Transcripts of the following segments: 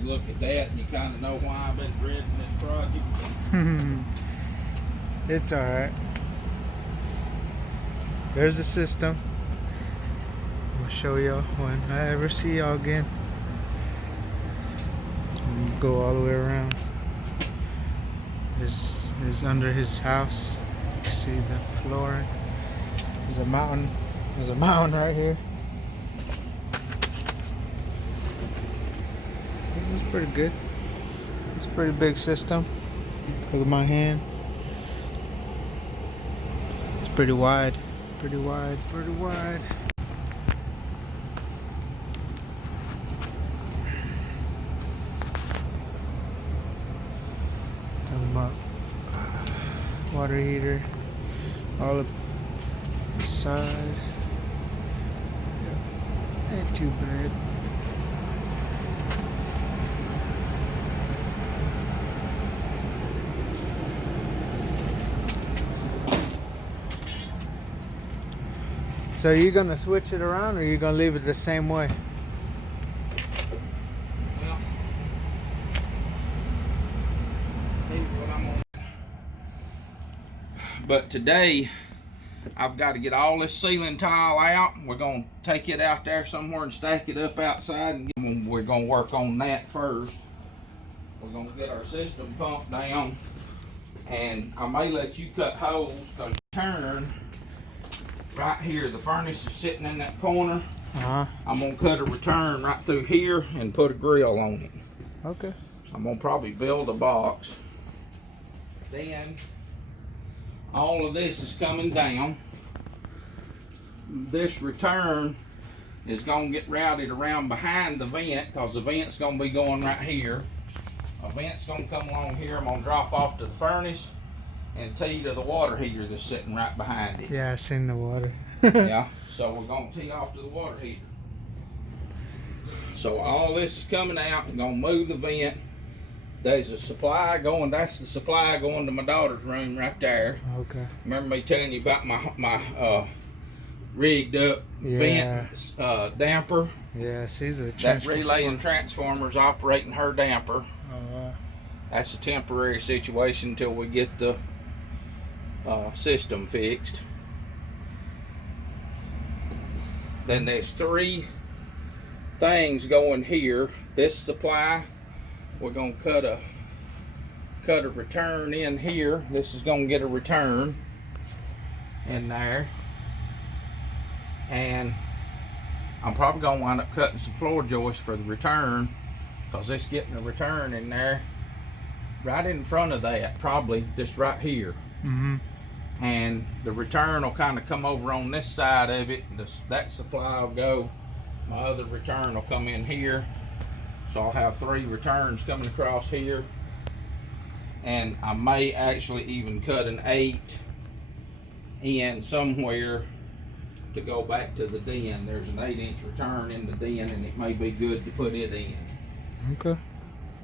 you look at that and you kind of know why I've been dreading this project. It's alright. There's the system. I'll show y'all when I ever see y'all again. Go all the way around. This is under his house. You see the flooring. There's a mountain. There's a mountain right here. It's pretty good. It's a pretty big system. Look at my hand. It's pretty wide. Pretty wide. Pretty wide. Come up. Water heater. All up the side. Ain't too bad. So you gonna switch it around, or you gonna leave it the same way? Well, here's what I'm on. But today, I've got to get all this ceiling tile out. We're gonna take it out there somewhere and stack it up outside, and we're gonna work on that first. We're gonna get our system pumped down, and I may let you cut holes because you turn. Right here, the furnace is sitting in that corner. I'm gonna cut a return right through here and put a grill on it. Okay. So I'm gonna probably build a box. Then all of this is coming down. This return is gonna get routed around behind the vent because the vent's gonna be going right here. A vent's gonna come along here. I'm gonna drop off to the furnace and tee to the water heater that's sitting right behind it. Yeah, I seen the water. Yeah, so we're gonna tee off to the water heater. So all this is coming out. I'm gonna move the vent. There's a supply going. That's the supply going to my daughter's room right there. Okay. Remember me telling you about my rigged up vent damper? Yeah, I see the That relay and transformers operating her damper. That's a temporary situation until we get the system fixed. Then there's 3 things going here. This supply, we're gonna cut a return in here. This is gonna get a return in there, and I'm probably gonna wind up cutting some floor joists for the return because it's getting a return in there right in front of that, probably just right here. And the return will kind of come over on this side of it. That supply will go. My other return will come in here. So I'll have 3 returns coming across here. And I may actually even cut an 8 in somewhere to go back to the den. There's an 8-inch return in the den, and it may be good to put it in. Okay.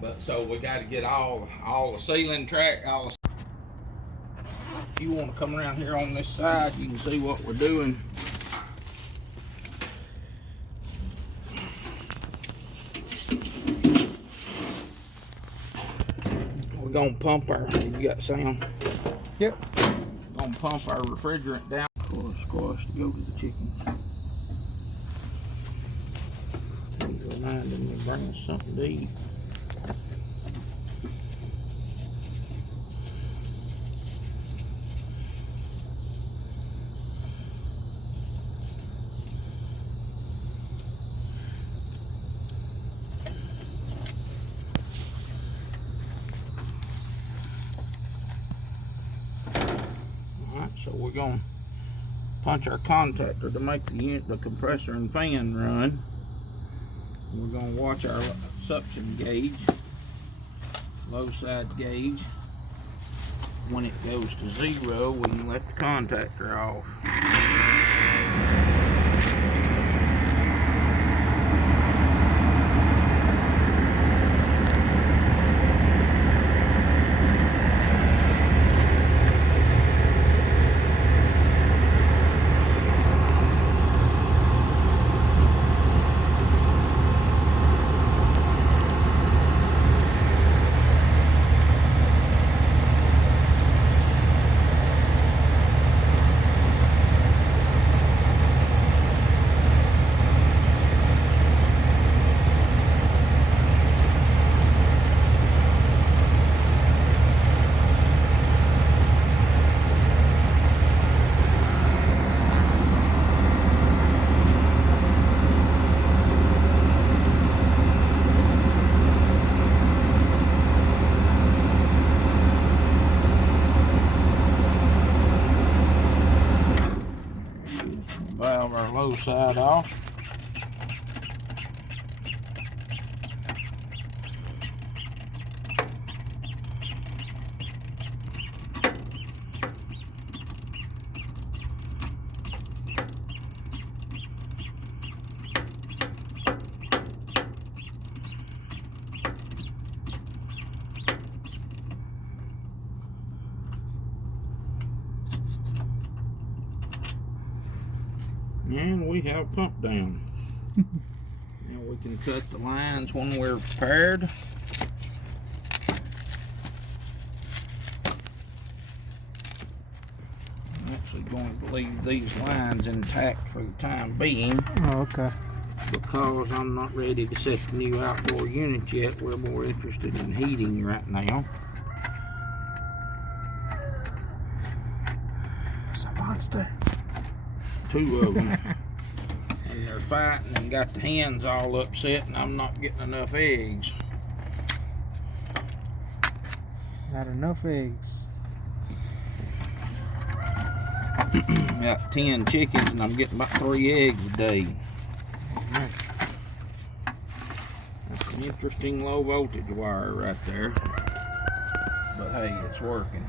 But so we got to get all the ceiling track, If you want to come around here on this side, you can see what we're doing. We're gonna pump our. You got sound? Yep. We're gonna pump our refrigerant down. Squash to go to the chickens. He's reminding me to bring us something to eat. So we're going to punch our contactor to make the compressor and fan run. We're going to watch our suction gauge, low side gauge. When it goes to 0, we can let the contactor off. closed side off. And we have pump down. Now we can cut the lines when we're prepared. I'm actually going to leave these lines intact for the time being. Oh, okay. Because I'm not ready to set the new outdoor unit yet. We're more interested in heating right now. It's a monster. 2 of them. And they're fighting and got the hens all upset, and I'm not getting enough eggs. Not enough eggs. Got 10 chickens, and I'm getting about 3 eggs a day. That's an interesting low voltage wire right there. But hey, it's working.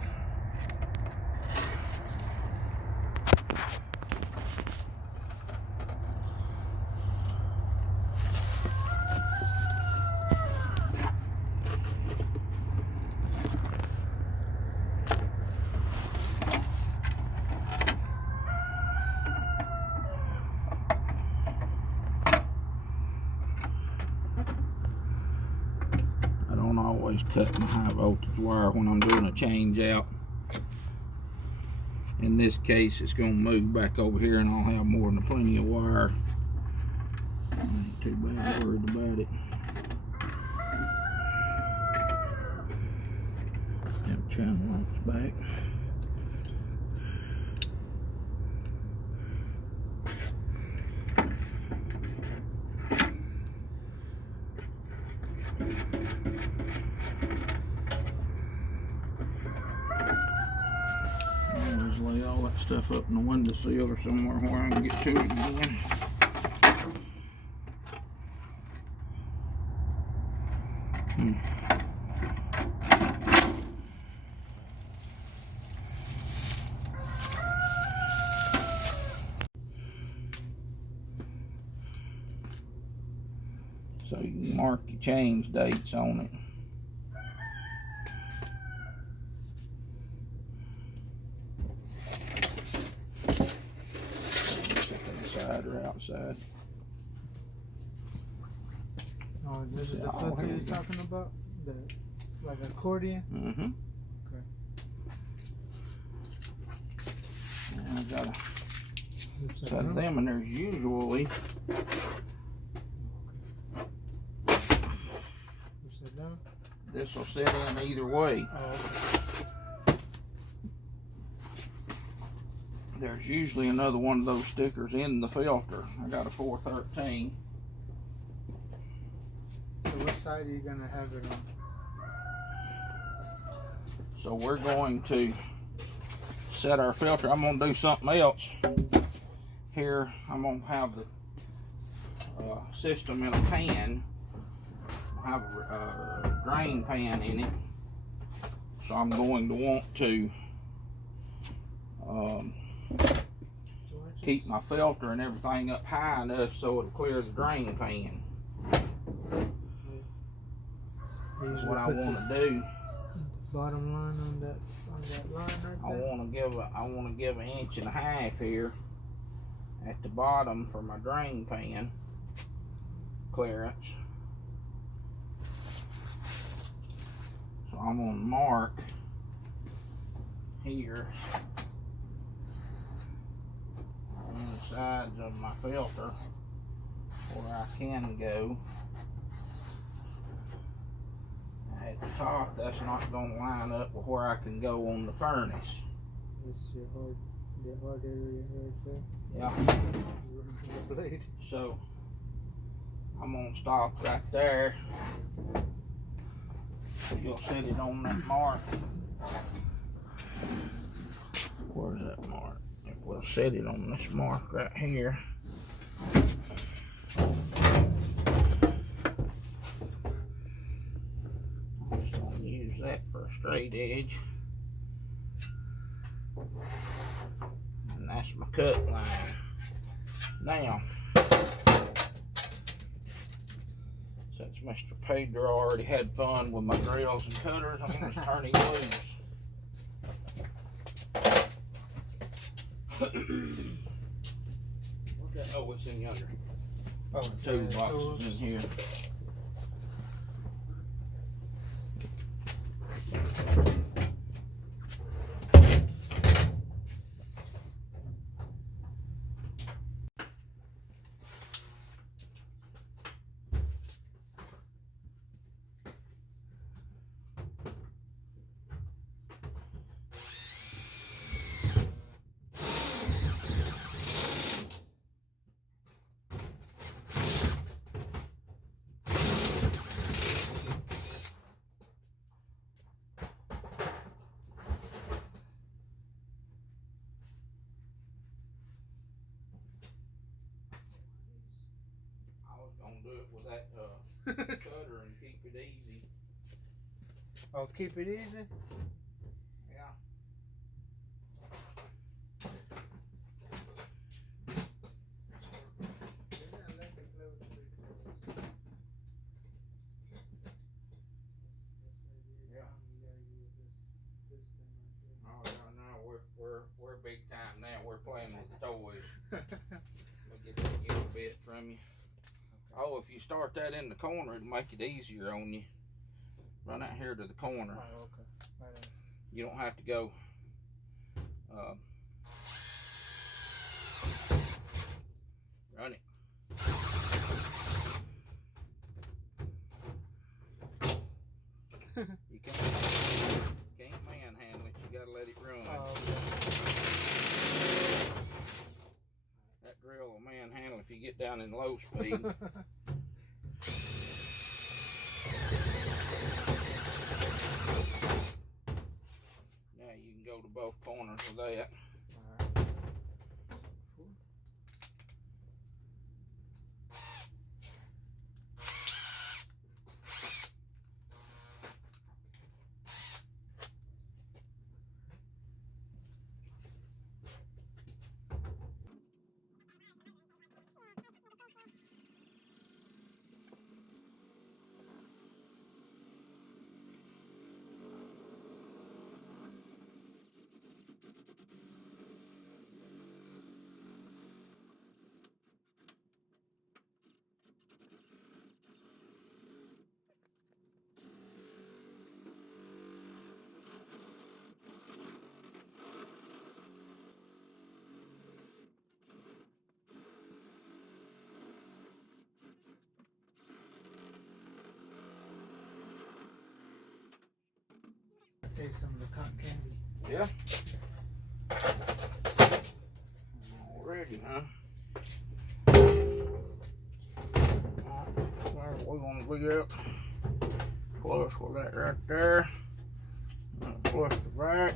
Always cut my high voltage wire when I'm doing a change out. In this case, it's going to move back over here and I'll have more than plenty of wire. I ain't too bad worried about it. Have channel lights back. Lay all that stuff up in the windowsill or somewhere where I can get to it again. So you can mark your change dates on it. Or outside. Oh, this is the filter you're talking about? It's like an accordion? Mm-hmm. Okay. And I got a set of them, and there's usually this will set in either way. Oh, okay. There's usually another one of those stickers in the filter. I got a 413. So what side are you gonna have it on? So we're going to set our filter. I'm gonna do something else here. I'm gonna have the system in a pan. I have a drain pan in it. So I'm going to want to keep my filter and everything up high enough so it'll clear the drain pan. That's what I want to do. Bottom line on that line right there. I want to give 1.5 inches here at the bottom for my drain pan clearance. So I'm going to mark here on the sides of my filter where I can go. At the top, that's not going to line up with where I can go on the furnace. This your hard area right there. Yeah. The blade. So I'm going to stop right there. You'll set it on that mark. Where's that mark? We'll set it on this mark right here. straight edge. And that's my cut line. Now, since Mr. Pedro already had fun with my drills and cutters, I'm going to turn him loose. Oh, it's in yonder. Oh, Tool boxes in here. Gonna do it with that cutter and keep it easy. Oh, keep it easy? Yeah. Oh yeah, no, we're big time now. We're playing with the toys. Let me get that yellow bit from you. Oh, if you start that in the corner, it'll make it easier on you. Run out here to the corner. Oh, okay. Right. You don't have to go. Run it. You can't manhandle it. You gotta let it run. Oh, okay. That drill will manhandle if you get down in low speed. Now you can go to both corners with that. Taste some of the cotton candy. Yeah. Already, huh? Alright, we're gonna be up. Flush with that right there. Flush the back.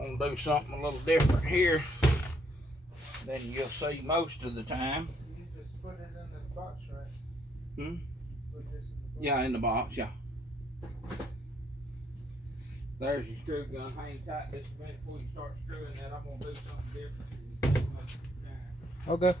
I'm gonna do something a little different here than you'll see most of the time. You just put it in this box, right? Hmm? Put this in the box. Yeah, in the box, yeah. There's your screw gun. Hang tight just a minute before you start screwing that. I'm gonna do something different. Okay.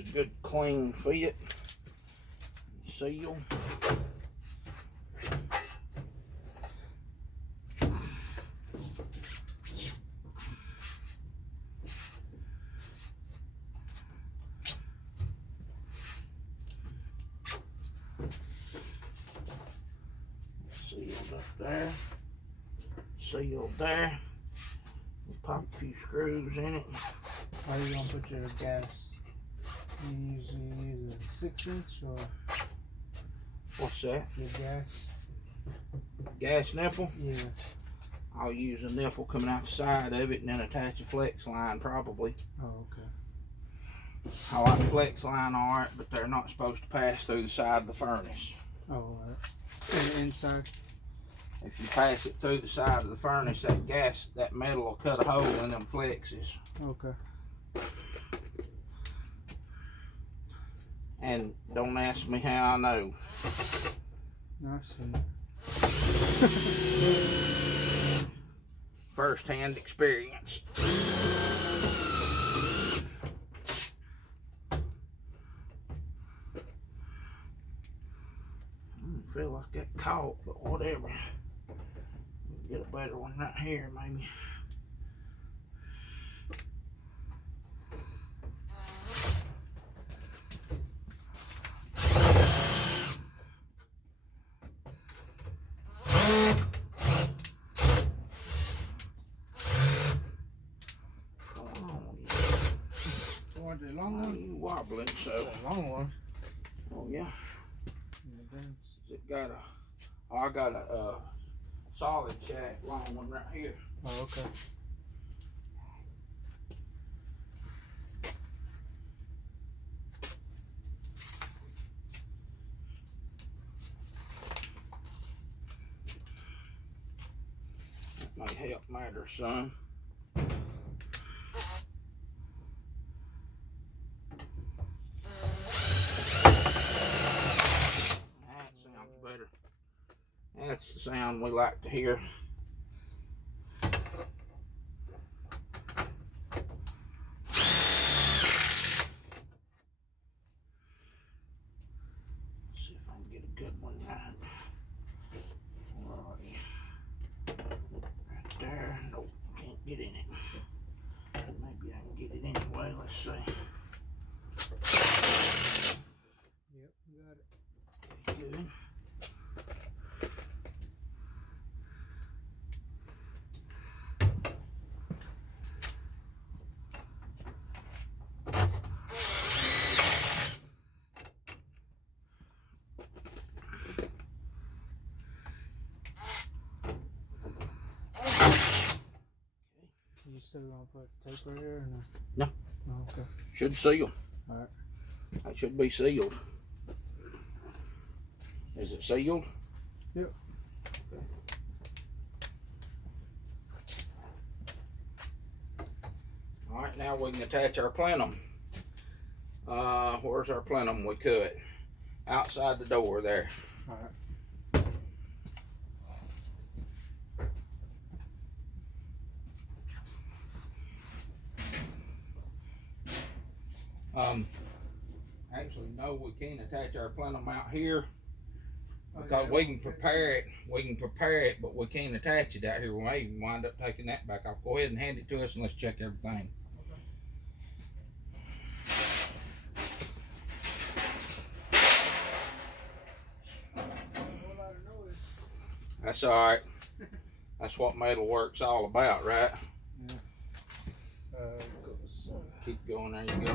a good clean fit. Seal. Sealed up there. Sealed there. We'll pop a few screws in it. How are you gonna put your gas? You usually use a 6-inch or What's that? your gas? Gas nipple? Yeah. I'll use a nipple coming out the side of it and then attach a flex line probably. Oh, okay. I like flex line alright, but they're not supposed to pass through the side of the furnace. Oh, alright. And the inside? If you pass it through the side of the furnace, that metal will cut a hole in them flexes. Okay. And don't ask me how I know. No, I've seen it. First-hand experience. I don't feel like that caught, but whatever. We'll get a better one right here, maybe. The long one? You wobbling, so. The long one. Oh yeah. It got I got a solid jack long one right here. Oh, okay. That may help matters some. That's the sound we like to hear. See if I can get a good one right. Where are you? Right there. Nope, can't get in it. Maybe I can get it anyway. Let's see. Yep, got it. Okay, good. You still gonna put tape right here or no? No. Oh, okay. Should seal. Alright. That should be sealed. Is it sealed? Yep. Okay. Alright, now we can attach our plenum. Where's our plenum we cut? Outside the door there. Alright. Actually, no, we can't attach our plenum out here because we can prepare it. We can prepare it, but we can't attach it out here. We may even wind up taking that back off. Go ahead and hand it to us and let's check everything. That's all right. That's what metal work's all about, right? Yeah. Keep going, there you go.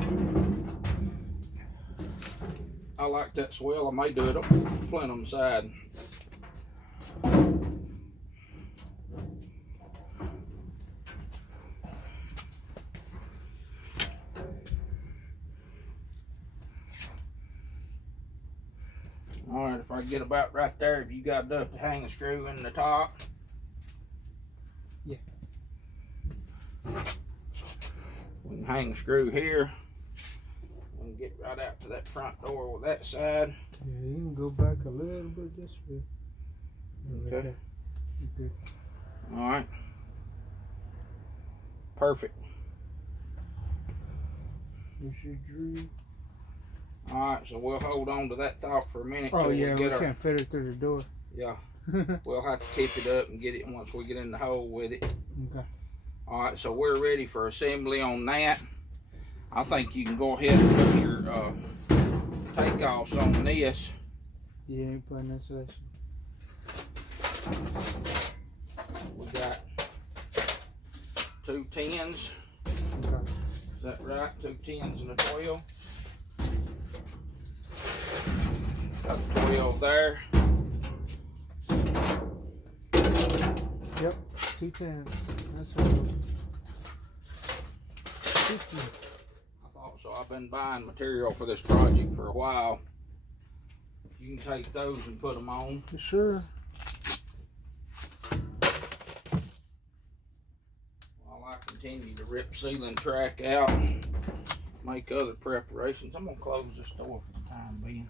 I like that swell. I may do it up the plenum side. Alright, if I get about right there, if you got enough to hang a screw in the top. Yeah. We can hang a screw here. We can get right out to that front door with that side. Yeah, you can go back a little bit this way. Okay. Okay. Alright. Perfect. Here's your drill. Alright, so we'll hold on to that thought for a minute. Oh yeah, we our, can't fit it through the door. Yeah. We'll have to keep it up and get it once we get in the hole with it. Okay. Alright, so we're ready for assembly on that. I think you can go ahead and put your takeoffs on this. You ain't putting insulation. We got 2 10s. Okay. Is that right? 2 10s and a 12. Got the 12 there. Yep, 2 10s. That's what. I thought so. I've been buying material for this project for a while. You can take those and put them on. For sure. While I continue to rip ceiling track out, make other preparations. I'm gonna close this door for the time being.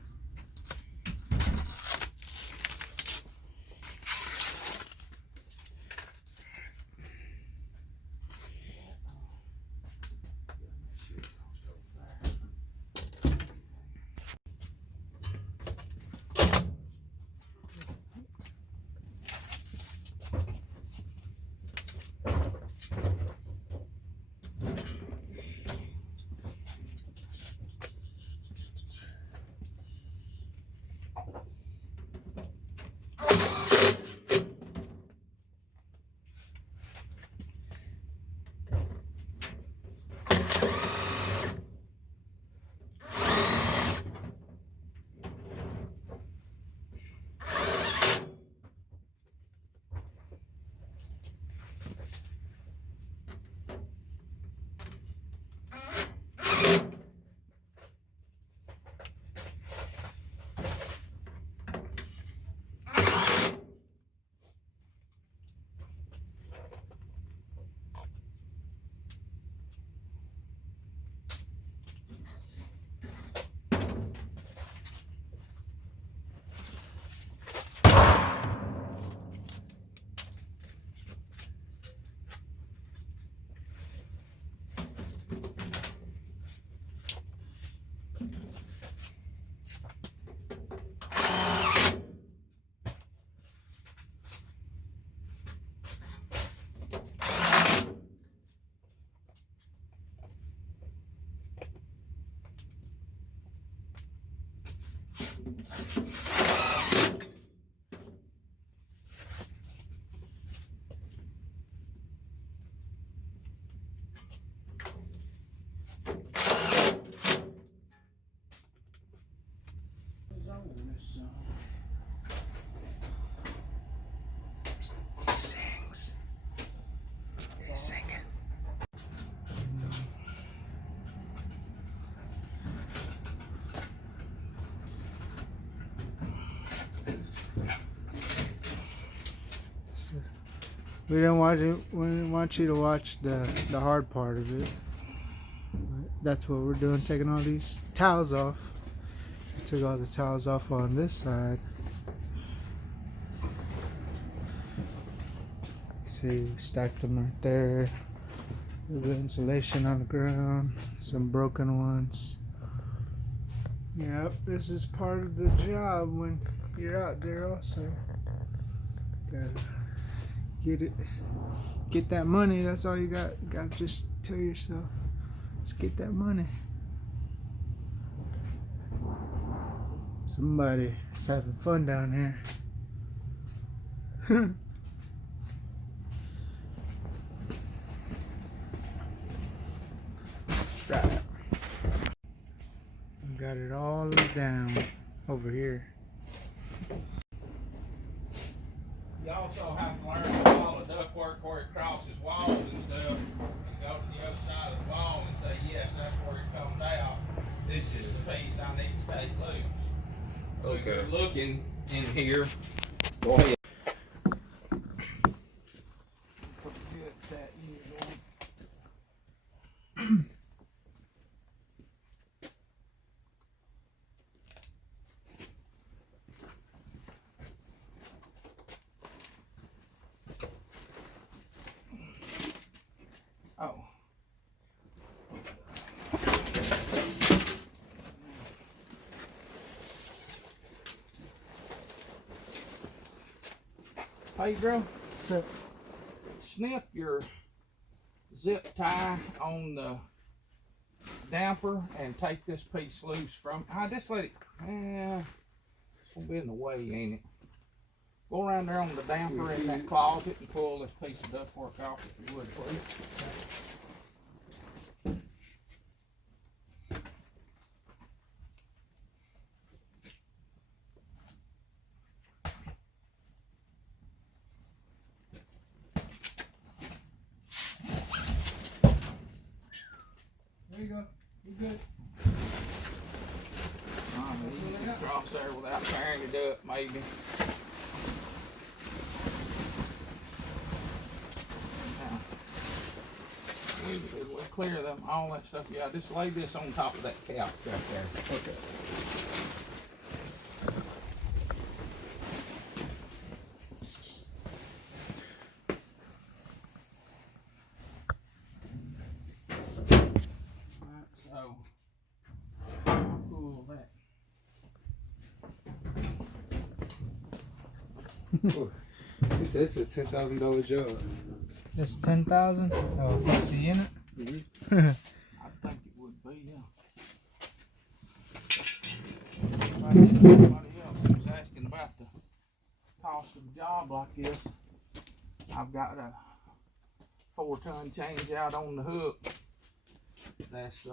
Sings. He's singing. We didn't want you. We didn't want you to watch the hard part of it. That's what we're doing. Taking all these towels off. Took all the towels off on this side. See, we stacked them right there. The insulation on the ground. Some broken ones. Yep, this is part of the job when you're out there also. Gotta get that money. That's all you got. You gotta just tell yourself, let's get that money. Somebody is having fun down here. Right. We got it all down over here. You also have to learn to follow ductwork where it crosses walls and stuff. And go to the other side of the wall and say, yes, that's where it comes out. This is the piece I need to take loose. So if you're looking in here, go ahead. Put good that in. Oh. Pedro, So, snip your zip tie on the damper and take this piece loose from. I just let it. It's gonna be in the way, ain't it? Go around there on the damper in that closet and pull this piece of ductwork off if you would, please. there you go. You good? You can cross there without tearing it up, maybe. Now, we'll clear them, all that stuff. Yeah, just lay this on top of that couch right there. Okay. Alright, so I'll pull that. He says it's a $10,000 job. It's 10,000. Oh, plus the unit. I think it would be, yeah. Somebody else was asking about the cost of a job like this. I've got a 4-ton change out on the hook. That's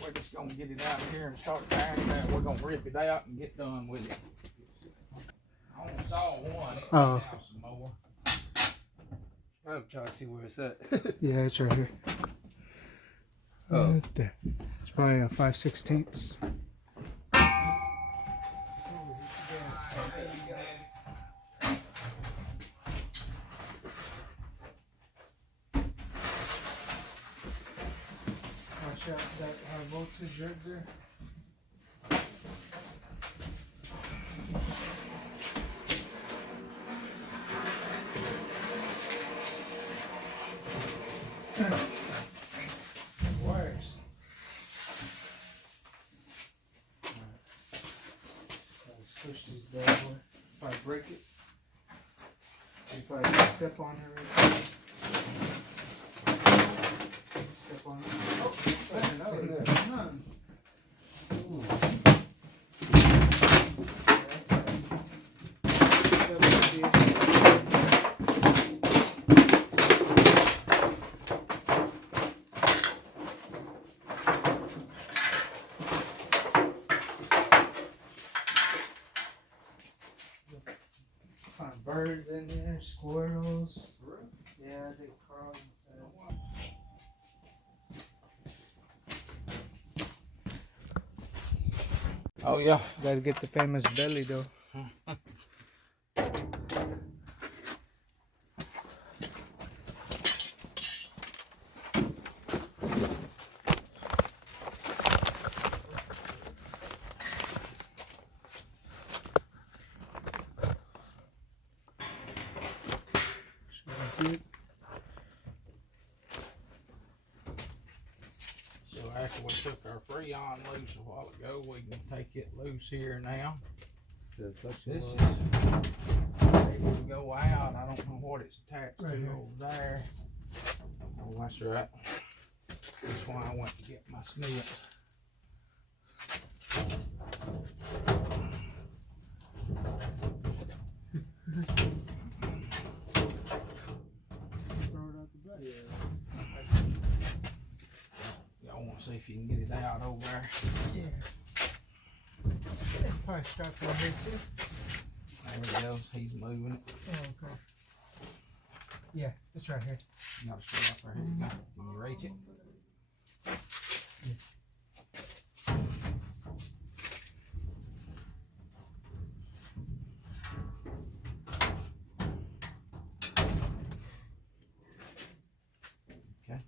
we're just gonna get it out of here and start tearing it out. We're gonna rip it out and get done with it. I only saw one. It Oh. have some more. I'm trying to see where it's at. Yeah, it's right here. Oh. Right there. It's probably a 5/16. Watch out for that high voltage right there. Wires. Let's push this bad boy. If I break it, if I step on it right there. Step on it. Oh, there's none. Find birds in there, squirrels. Yeah, they crawl inside. Oh yeah. Gotta get the famous belly though. So after we took our Freon loose a while ago, we can take it loose here now. This is able to go out. I don't know what it's attached Right to here. over there. Oh, that's right. That's why I went to get my snips. Throw it out the back. Y'all want to see if you can get it out over there? Yeah. Probably strapped right here too. There he goes. He's moving it. Oh, okay. Yeah, it's right here. You gotta screw up there. Here you go. Can you reach it? Okay.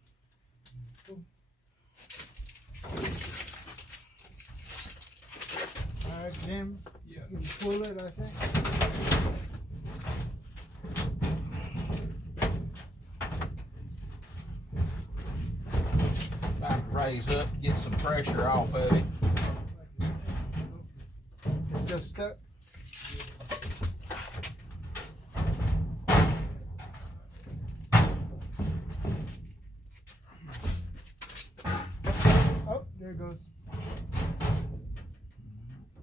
All right, Jim. Yeah. You can pull it, I think. About to raise up, get some pressure off of it. It's still stuck. stuck? Oh, there it goes.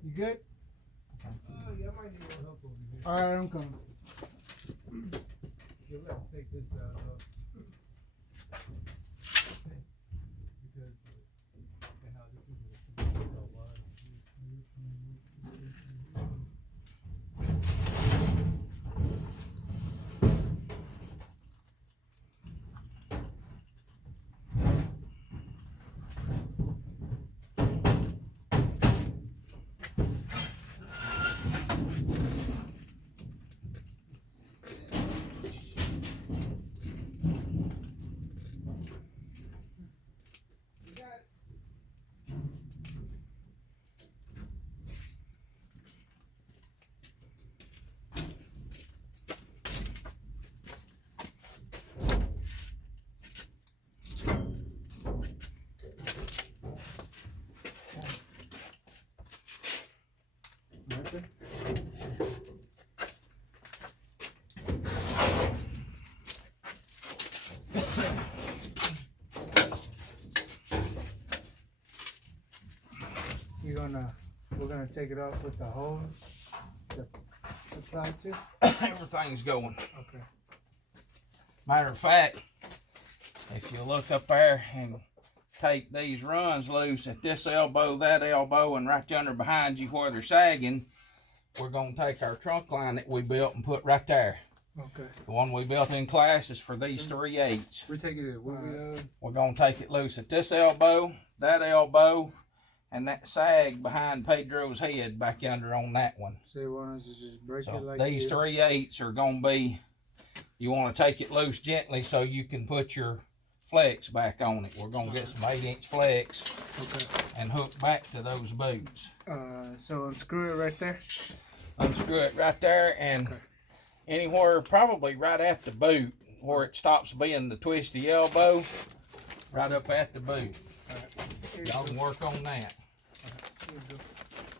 You good? Yeah, I might need more help over here. Alright, I'm coming. You'll have to take this out because how this isn't a so wide. Nothing? We're gonna take it off with the hose to apply to? Everything's going. Okay. Matter of fact, if you look up there and take these runs loose at this elbow, that elbow, and right yonder behind you where they're sagging, we're going to take our trunk line that we built and put right there. Okay. The one we built in class is for these 3/8. We're taking it. We're going to take it loose at this elbow, that elbow, and that sag behind Pedro's head back yonder on that one. So you want us to just break So it like these 3/8 are going to be, you want to take it loose gently so you can put your flex back on it. We're going to get some 8-inch flex and hook back to those boots. So unscrew it right there? Unscrew it right there, and anywhere probably right at the boot where it stops being the twisty elbow, right up at the boot. Y'all can work on that.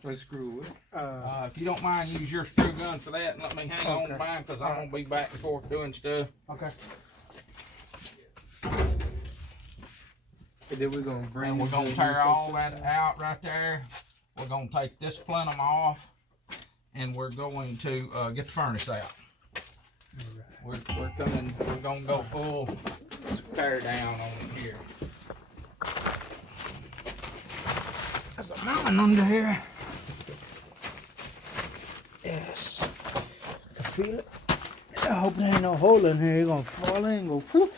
Unscrew it. If you don't mind, use your screw gun for that and let me hang on to mine because I'm going to be back and forth doing stuff. Okay. And then we're going to bring And we're going to tear all that out right there. We're going to take this plenum off and we're going to get the furnace out. We're going to go full tear down on it here. There's a mountain under here. Yes. I can feel it. I hope there ain't no hole in here. You're going to fall in and go whoop.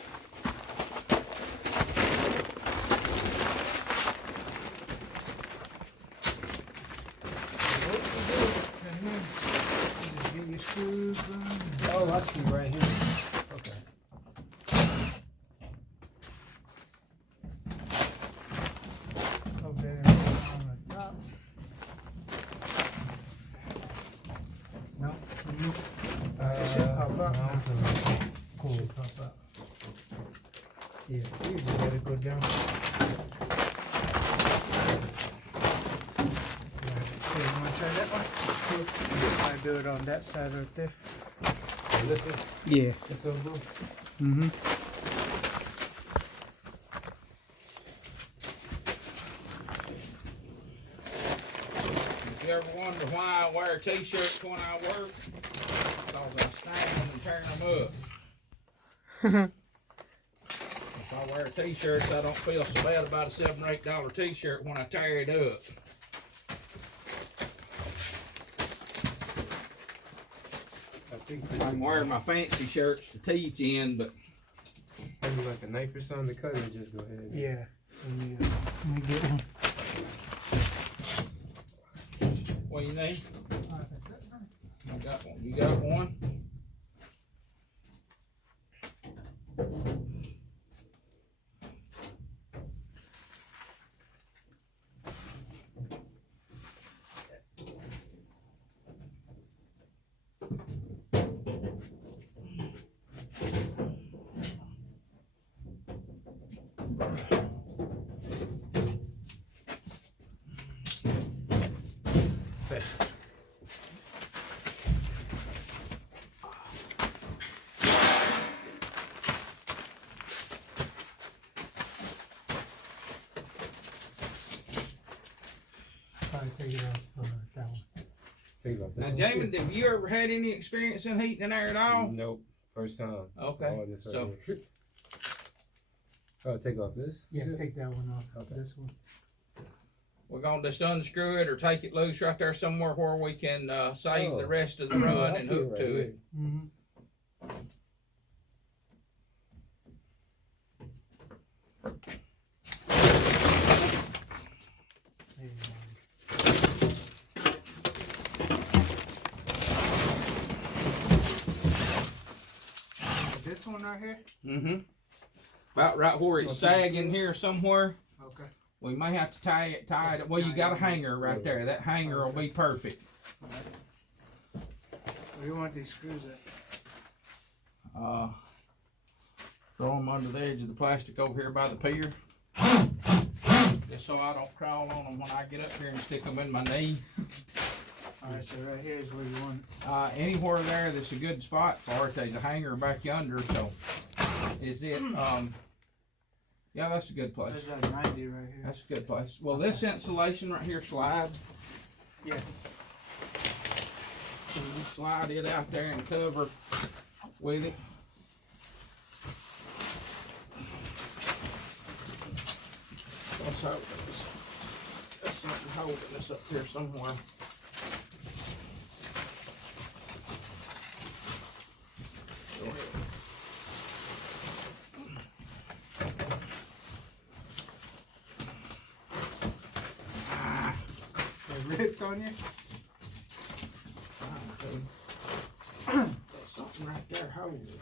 Oh, I see right here. Okay. Over there on the top. No? It should pop up. Cool. Pop up. Yeah, you just let it go down. So you want to try that one? I do it on that side right there. This one? Yeah. This one, bro? Mm-hmm. If you ever wonder why I wear t-shirts when I work, because I stand them and turn them up. If I wear t-shirts, I don't feel so bad about a $7 or $8 t-shirt when I tear it up. I'm wearing my fancy shirts to teach in, but Maybe like a knife or something to cut it, just go ahead. Yeah. Let me get one. what do you need? I got one. You got one? probably take it off that one. Take it off this Now, one. Jamin, have you ever had any experience in heating and air at all? Nope. First time. Okay. Oh, this right So- here. Oh, take off this? Yeah, You said? take that one off. Okay. This one. We're gonna just unscrew it or take it loose right there somewhere where we can save the Oh. rest of the Oh, run I and see hook right to here. it. Mm-hmm. This one right here? Mm-hmm. About right where it's sagging here somewhere. Okay. We may have to tie it. Well, you got a hanger right there. That hanger will be perfect. Alright. Where do you want these screws at? Throw them under the edge of the plastic over here by the pier. Just so I don't crawl on them when I get up here and stick them in my knee. Alright, so right here is where you want it. Anywhere there that's a good spot for it. There's a hanger back yonder, so is it yeah, that's a good place. There's a 90 right here. That's a good place. Well, this insulation right here slides. Yeah. So you slide it out there and cover with it. Let's hope there's something holding us up here somewhere. Go ahead. They ripped on you? There's something right there holding it.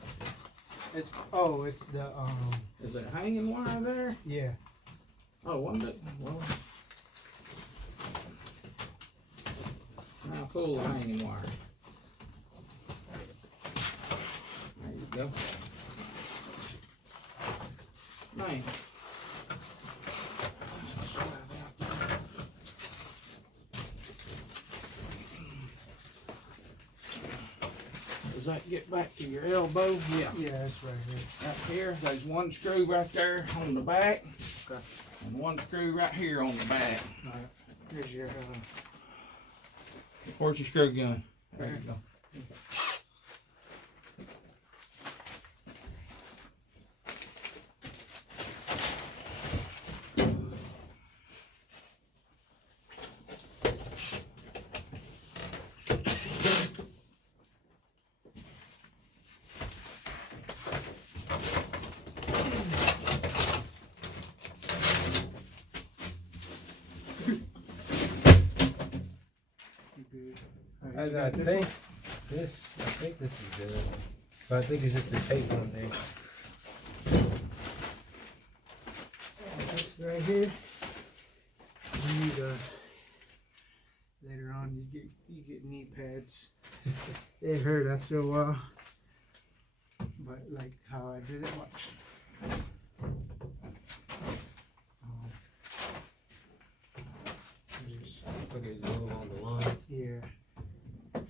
It's the Is it hanging wire there? yeah. Oh, one that. Well, now pull the hanging wire. There you go. Man. Does that get back to your elbow? Yeah. Yeah, it's right here. Right here, there's one screw right there on the back. Okay. And one screw right here on the back. Alright. Here's your Where's your screw gun? There you go. I think this is good. But I think it's just the tape on there. this right here. You need later on you get knee pads. They hurt after a while. But like how I did it, watch. Okay, it's a little on the line. Yeah.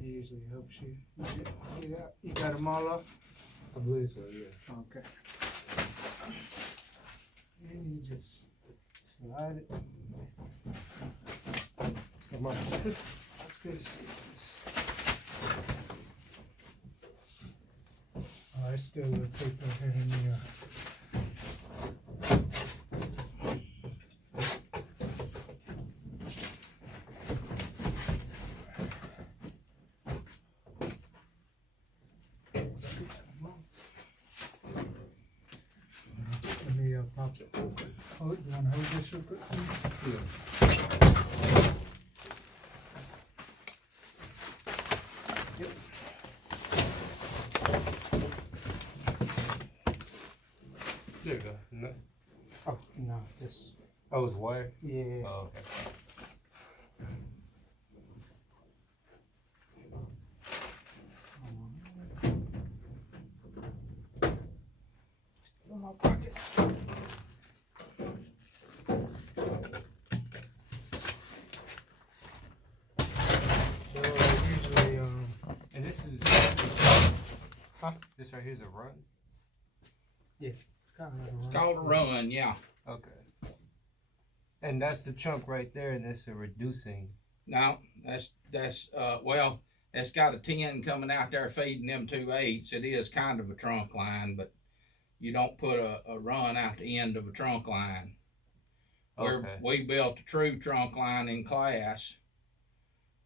It usually helps you. You got them all up? I believe so, yeah. Okay. And you just slide it. Come on. That's good to see. Oh, I still will take that here in the Let me pop it. Hold, you want to hold this real quick? Yep. There you go. No. Oh, no, this. Oh, it's wire? Yeah. Oh, okay. In my pocket. So usually, And this is. Huh? This right here is a run? yeah, kind of It's called a run, yeah. Okay. And that's the trunk right there, and that's a reducing. No, that's well, it's got a 10 coming out there feeding them 2 8s. It is kind of a trunk line, but you don't put a run out the end of a trunk line. Okay. We built a true trunk line in class,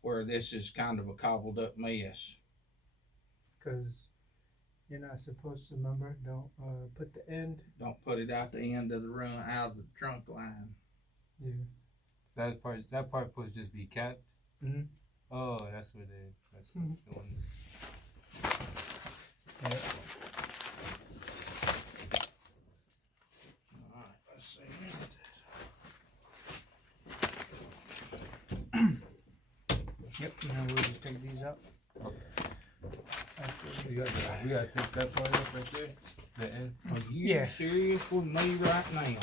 where this is kind of a cobbled up mess. Because you're not supposed to, remember, don't put the end. Don't put it out the end of the run, out of the trunk line. Yeah. So that part supposed to just be kept. Mm-hmm. Oh, that's where that's doing this. Yeah. All right, let's see. Yep. Now we'll just take these out. We gotta take that part off right there. The end. Are you serious with me right now?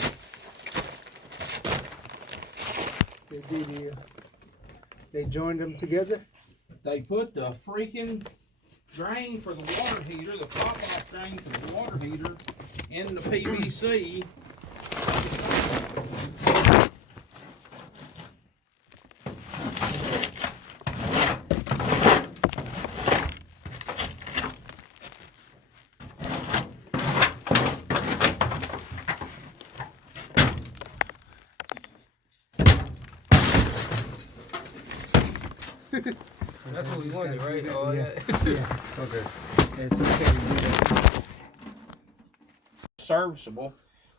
They joined them together. They put the freaking drain for the water heater, the pop-off drain for the water heater, in the PVC. So that's what we wanted, right? All that. Yeah. Okay. It's okay to do that. Serviceable,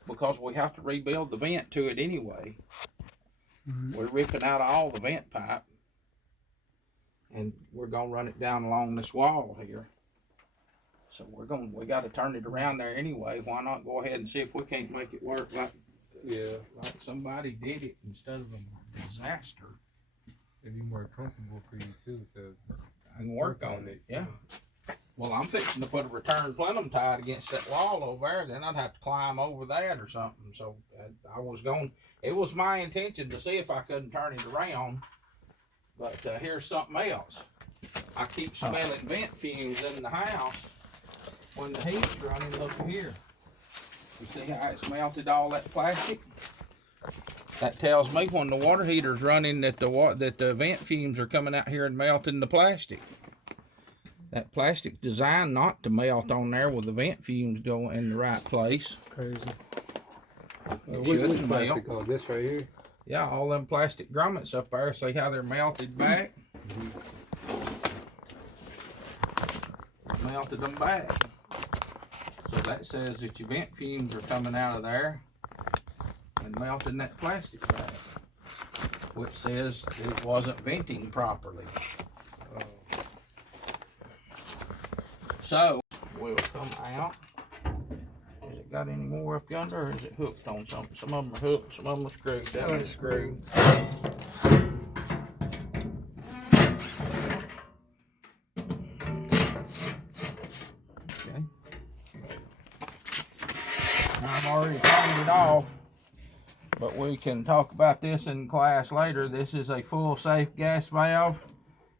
because we have to rebuild the vent to it anyway. Mm-hmm. We're ripping out all the vent pipe, and we're gonna run it down along this wall here. So we got to turn it around there anyway. Why not go ahead and see if we can't make it work like somebody did it instead of a disaster. It'd be more comfortable for you too to And work on it. Yeah. Well, I'm fixing to put a return plenum tied against that wall over there. Then I'd have to climb over that or something. So it was my intention to see if I couldn't turn it around. But here's something else. I keep smelling vent fumes in the house when the heat's running. Look here. You see how it's melted all that plastic? That tells me when the water heater's running that the vent fumes are coming out here and melting the plastic. That plastic's designed not to melt on there with the vent fumes going in the right place. Crazy. Which plastic? Oh, this right here? Yeah, all them plastic grommets up there. See how they're melted back? Melted them back. So that says that your vent fumes are coming out of there and melting that plastic back, which says that it wasn't venting properly. So we'll come out. Has it got any more up yonder, or is it hooked on something? Some of them are hooked, some of them are screwed. That one's screwed. Okay. I've already turned it off, but we can talk about this in class later. This is a full safe gas valve.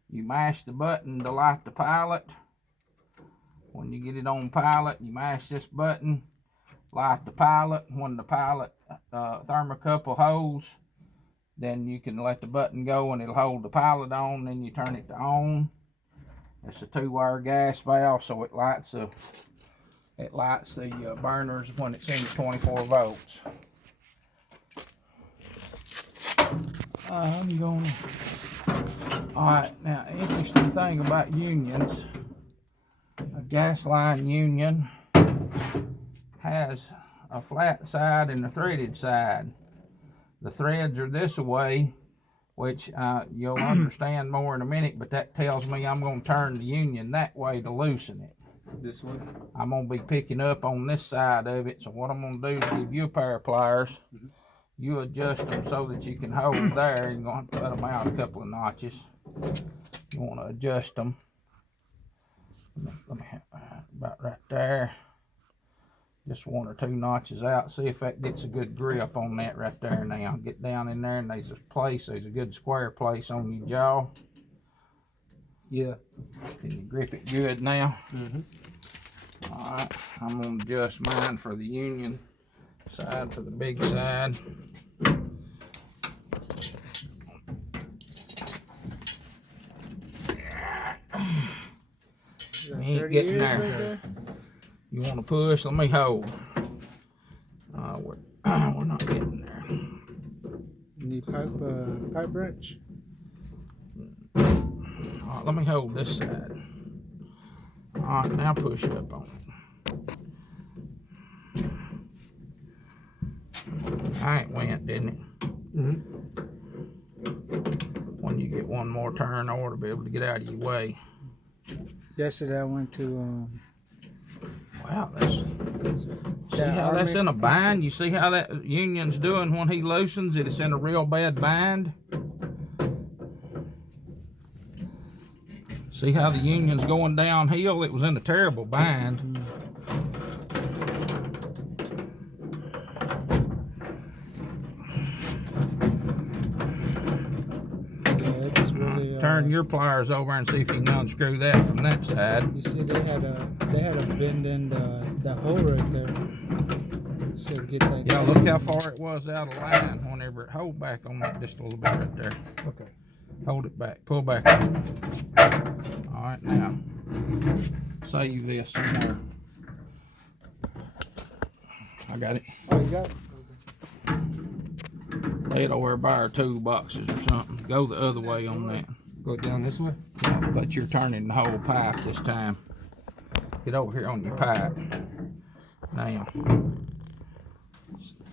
You mash the button to light the pilot. When you get it on pilot, you mash this button, light the pilot. When the pilot thermocouple holds, then you can let the button go and it'll hold the pilot on. Then you turn it to on. It's a 2-wire gas valve, so it lights the burners when it's in at 24 volts. I'm going. All right, now interesting thing about unions. A gas line union has a flat side and a threaded side. The threads are this way, which you'll understand more in a minute, but that tells me I'm going to turn the union that way to loosen it. This one? I'm going to be picking up on this side of it, so what I'm going to do is give you a pair of pliers. You adjust them so that you can hold there. You're going to let them out a couple of notches. You want to adjust them. Let me have about right there. Just 1 or 2 notches out. See if that gets a good grip on that right there now. Get down in there and there's a good square place on your jaw. Yeah. Can you grip it good now? Mm-hmm. Alright, I'm going to adjust mine for the union side, for the big side. He ain't 30 getting years there. right there. You want to push? Let me hold. We're not getting there. You need pipe wrench. All right, let me hold this side. All right, now push up on it. I ain't went, didn't it? Mm-hmm. When you get one more turn, I ought to be able to get out of your way. Yesterday I went to Wow, see how that's in a bind? You see how that union's doing when he loosens it? It's in a real bad bind. See how the union's going downhill? It was in a terrible bind. it's really Turn your pliers over and see if you can unscrew that from that side. You see they had a bend in the hole right there. So get that. Yeah, look how far it was out of line whenever it hold back on that just a little bit right there. Okay. Hold it back, pull back. All right, now save this somewhere. I got it. Oh, you got it? Lay it over by our toolboxes or something. Go the other way on that. Go down this way? But you're turning the whole pipe this time. Get over here on your pipe. Now.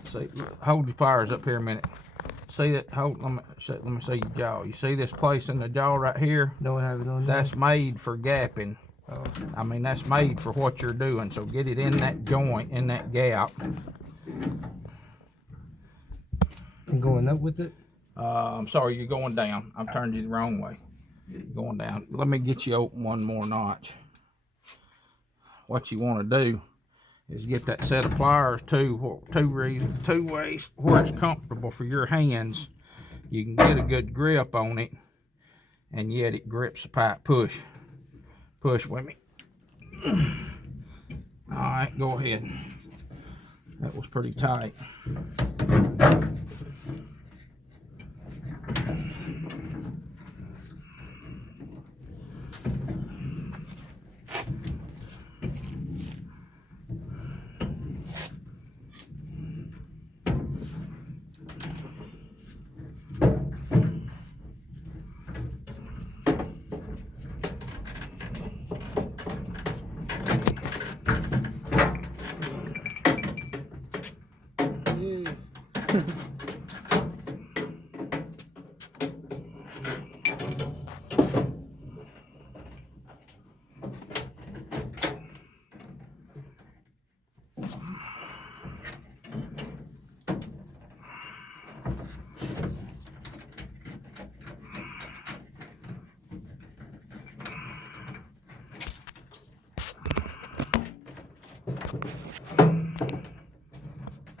See, hold your pliers up here a minute. See that? Hold. Let me see your jaw. You see this place in the jaw right here? Don't have it on there. That's made for gapping. Oh. I mean, that's made for what you're doing. So get it in that joint, in that gap. I'm going up with it? I'm sorry, you're going down. I've turned you the wrong way. You're going down. Let me get you open one more notch. What you want to do is get that set of pliers two ways where it's comfortable for your hands. You can get a good grip on it, and yet it grips the pipe. Push with me. All right, go ahead. That was pretty tight.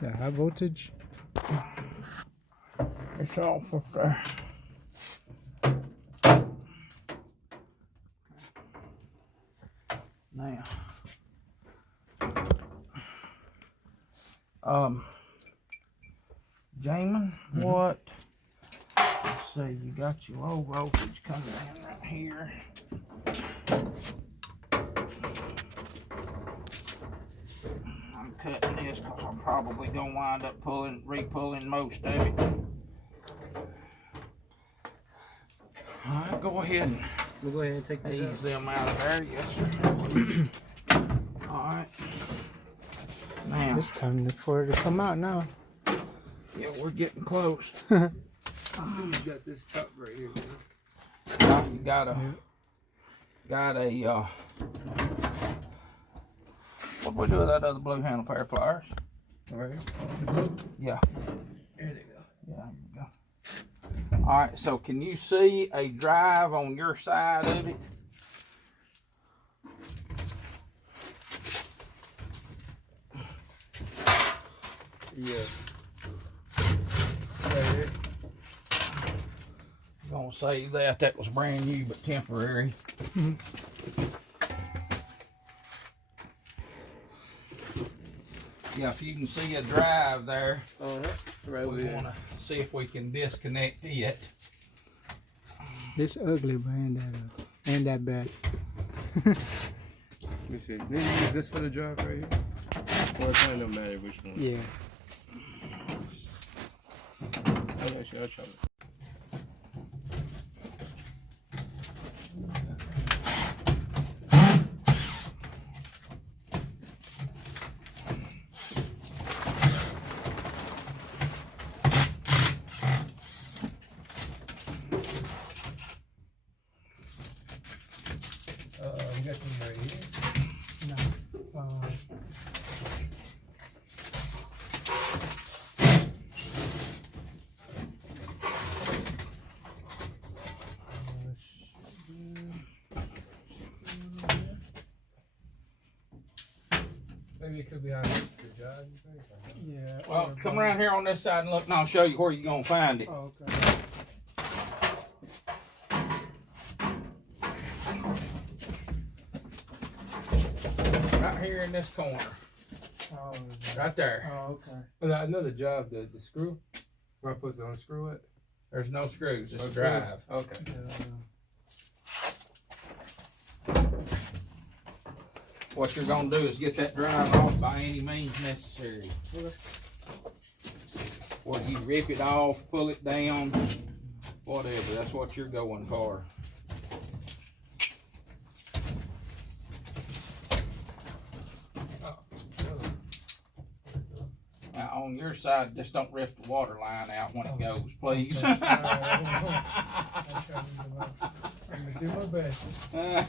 The high voltage. It's off up there. Now, Jamin, what? Let's see, you got your low voltage coming in right here. I'm cutting this because I'm probably going to wind up re-pulling most of it. All right, go ahead and We'll go ahead and take these ease them out of there. Yes, sir. All right. Now, It's time for it to come out now. yeah, we're getting close. You got this top right here, man. Now you got a what do we do with that other blue handle pair of pliers? All right. Yeah. There they go. Yeah, there you go. All right, so can you see a drive on your side of it? Yeah. Right here. I'm gonna say that was brand new but temporary. Yeah, if you can see a drive there, Right we want to see if we can disconnect it. It's ugly, but ain't that bad. Let me see. Is this for the drive right here? Or it kind of don't matter which one. Yeah. Actually, I'll try it. I'm guessing right here. No. Maybe it could be on the drive. Yeah. Well, come around here on this side and look, and I'll show you where you're gonna find it. Oh, okay. Right here in this corner, Oh, right there. oh, okay. And I know the job, the screw. Where I put to unscrew it. There's no screws. It's No a drive. screws? Okay. What you're gonna do is get that drive off by any means necessary. Or you rip it off, pull it down, whatever. That's what you're going for. Now on your side, just don't rip the water line out when it goes, please. Okay. All right. I'm gonna do my best. Look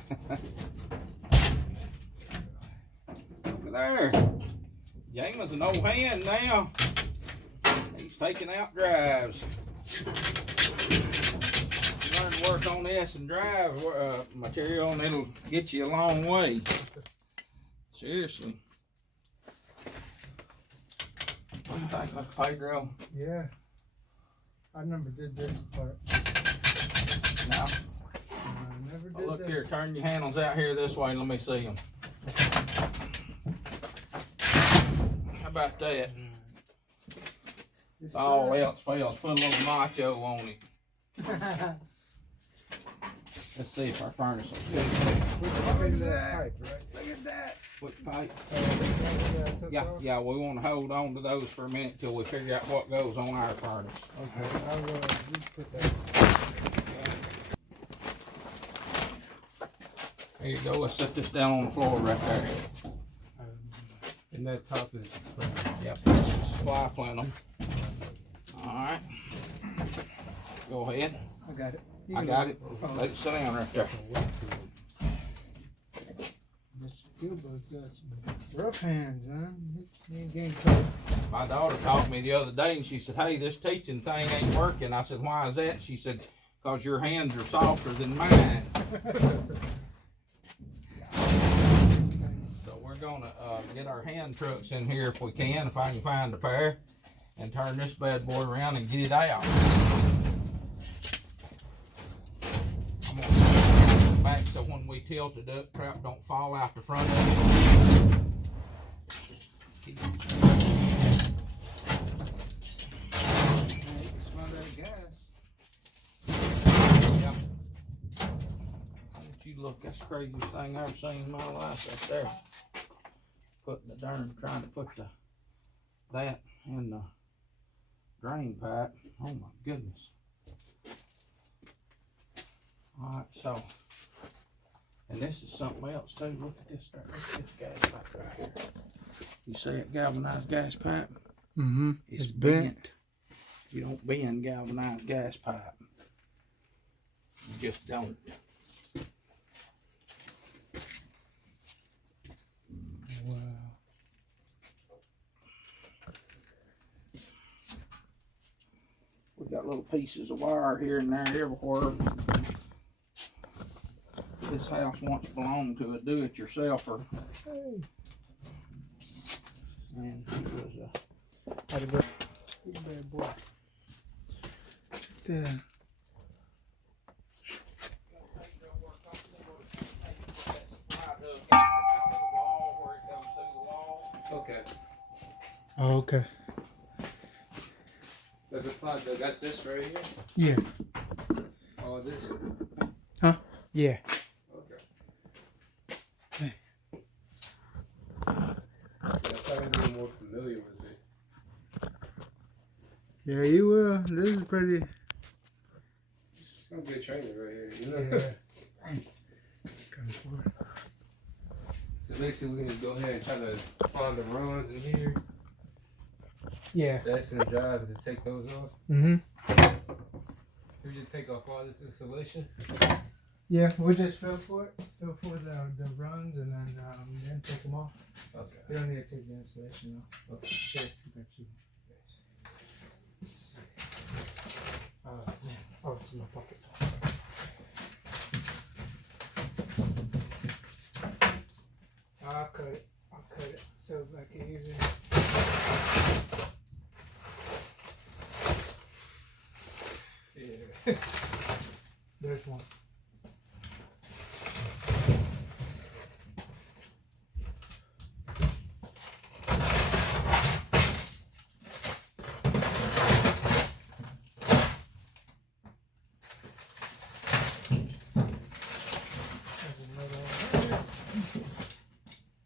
at there. Jamin's an old hand now. He's taking out drives. Learn to work on this and drive material, and it'll get you a long way. Seriously. What do you think, Mr. Pedro? Yeah. I never did this part. No. I never did Well, look that. here, turn your handles out here this way and let me see them. How about that? Yes, All sir. else fails, put a little macho on it. Let's see if our furnace will fit. Look at that pipe, right? Look at that. Which pipe? Took Yeah, off. yeah, we want to hold on to those for a minute till we figure out what goes on our furnace. Okay, I will just put that. There you go, let's set this down on the floor right there. And that top is. Yep, supply plenum. Alright. Go ahead. I got it. I got it. Let it sit down right there. Mr. Gilbert's got some rough hands, huh? He ain't getting caught. My daughter called me the other day and she said, hey, this teaching thing ain't working. I said, why is that? She said, because your hands are softer than mine. So we're gonna get our hand trucks in here if we can, if I can find a pair, and turn this bad boy around and get it out. I'm gonna set it back so when we tilt it up, crap don't fall out the front of it. Smell that gas. Yep. You look, that's the craziest thing I've ever seen in my life right there. Putting the trying to put that in the drain pipe. Oh my goodness. Alright, so, and this is something else too. Look at this there. Look at this gas pipe right here. You see it, galvanized gas pipe? Mm-hmm. It's bent. You don't bend galvanized gas pipe. You just don't. Wow. We got little pieces of wire here and there everywhere. This house once belonged to a do-it-yourselfer. Hey. And he was How'd it go? Good bad boy. Yeah. Okay. Oh, okay. There's a plot. That's this right here. Yeah. Oh, this. Huh? Yeah. Okay. Hey. Yeah, you will. This is pretty. Some good training right here, you know? Yeah. So basically, we can go ahead and try to find the runs in here. Yeah. That's in the drive to take those off. Mm-hmm. We just take off all this insulation. Yeah, we'll just fill for it. Fill for the runs and then take them off. Okay. You don't need to take the insulation off. Okay. Here, I got you. Man. Oh, it's in my pocket. I'll cut it. So like easy. Yeah. There's one.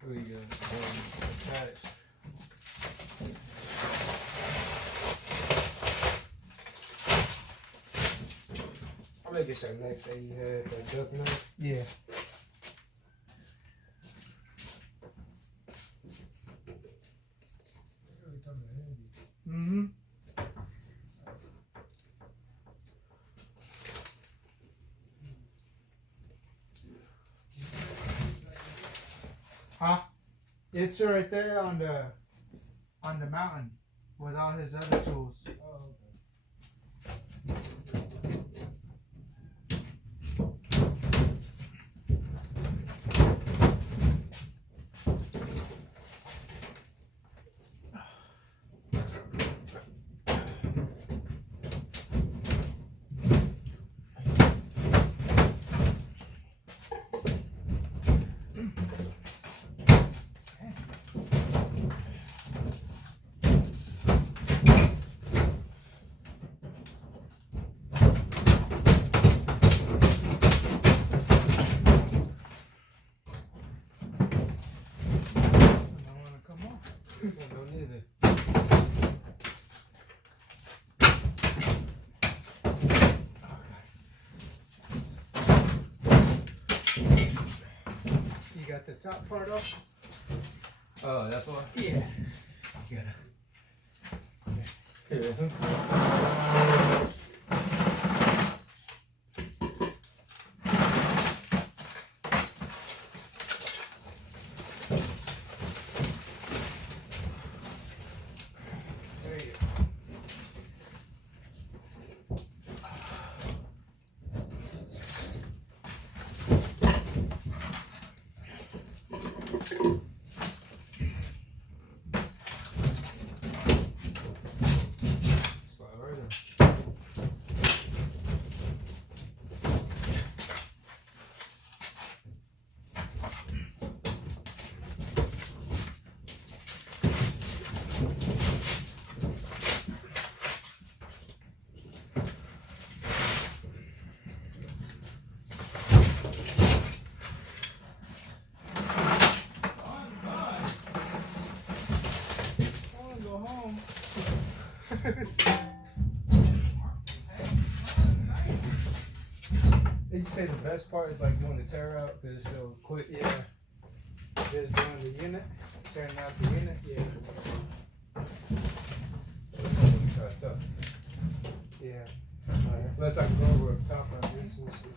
We got attached. I'm gonna get that knife that you had, that duck knife. Yeah. Mm-hmm. Huh? It's right there on the mountain with all his other tools. Oh, this one don't need it. You got the top part off? Oh, that's one? Yeah. You gotta. Yeah. There you go. Slide right in. I wanna go home. Did you say the best part is like doing the tear out because it's so quick? Yeah. Just doing the unit, tearing out the unit. Yeah. It's kind of tough. Yeah. Unless I can go over up top like this and shit.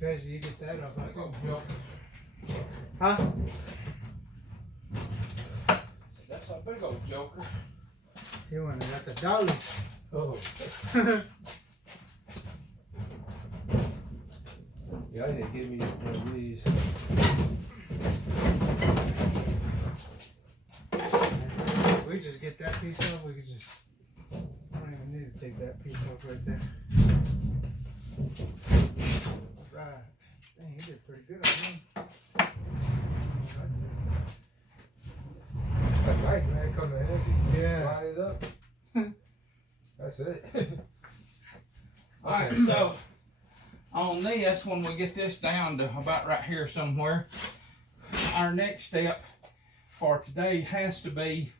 Cause you get that off. Big old joker. Huh? That's a big old joker. You want it at the dolly. Oh. Yeah, I need to get piece off, we could just. I don't even need to take that piece off right there. Right. Dang, he did pretty good on him. That's nice, man. Come in heavy. Yeah. Slide it up. That's it. Alright, so on this, when we get this down to about right here somewhere, our next step for today has to be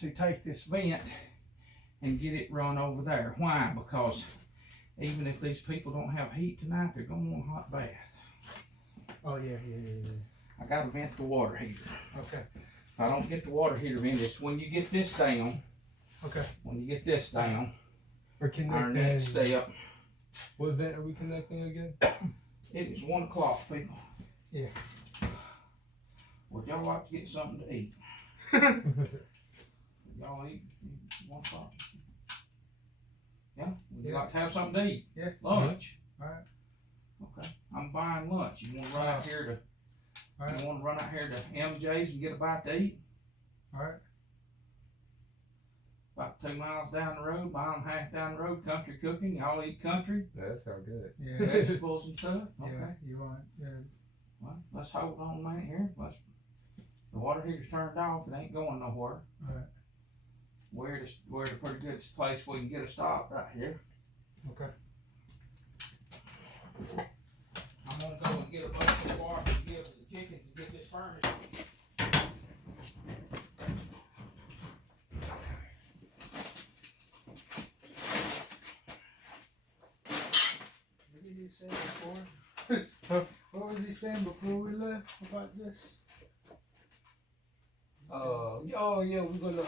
to take this vent and get it run over there. Why? Because even if these people don't have heat tonight, they're going to want a hot bath. Oh, yeah. I got to vent the water heater. Okay. If I don't get the water heater vented, it's when you get this down. Okay. When you get this down, We're connecting. our next step. What vent are we connecting again? It is 1 o'clock, people. Yeah. Would y'all like to get something to eat? Y'all eat 1 o'clock? Yeah? Would you like to have something to eat? Yeah. Lunch? Alright. Okay. I'm buying lunch. You want to run out here to? Alright. You want to run out here to MJ's and get a bite to eat? Alright. About 2 miles down the road, mile and a half down the road, country cooking. Y'all eat country, Yeah, that sounds good. Yeah. vegetables and stuff. Okay. Yeah. You want? Yeah. Well, let's hold on a minute here. The water heater's turned off. It ain't going nowhere. Alright. We're at a pretty good place we can get a stop right here. Okay. I'm gonna go and get a bunch of water to give to the chickens to get this furnace. What did he say before? What was he saying before we left about this? Oh yeah, we're gonna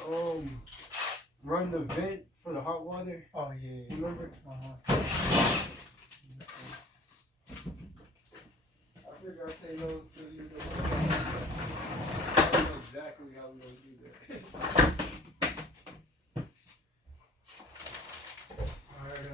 run the vent for the hot water. Oh yeah. Remember? Uh-huh. I figure I'd say those to you. I don't know exactly how we're gonna do that. Alright,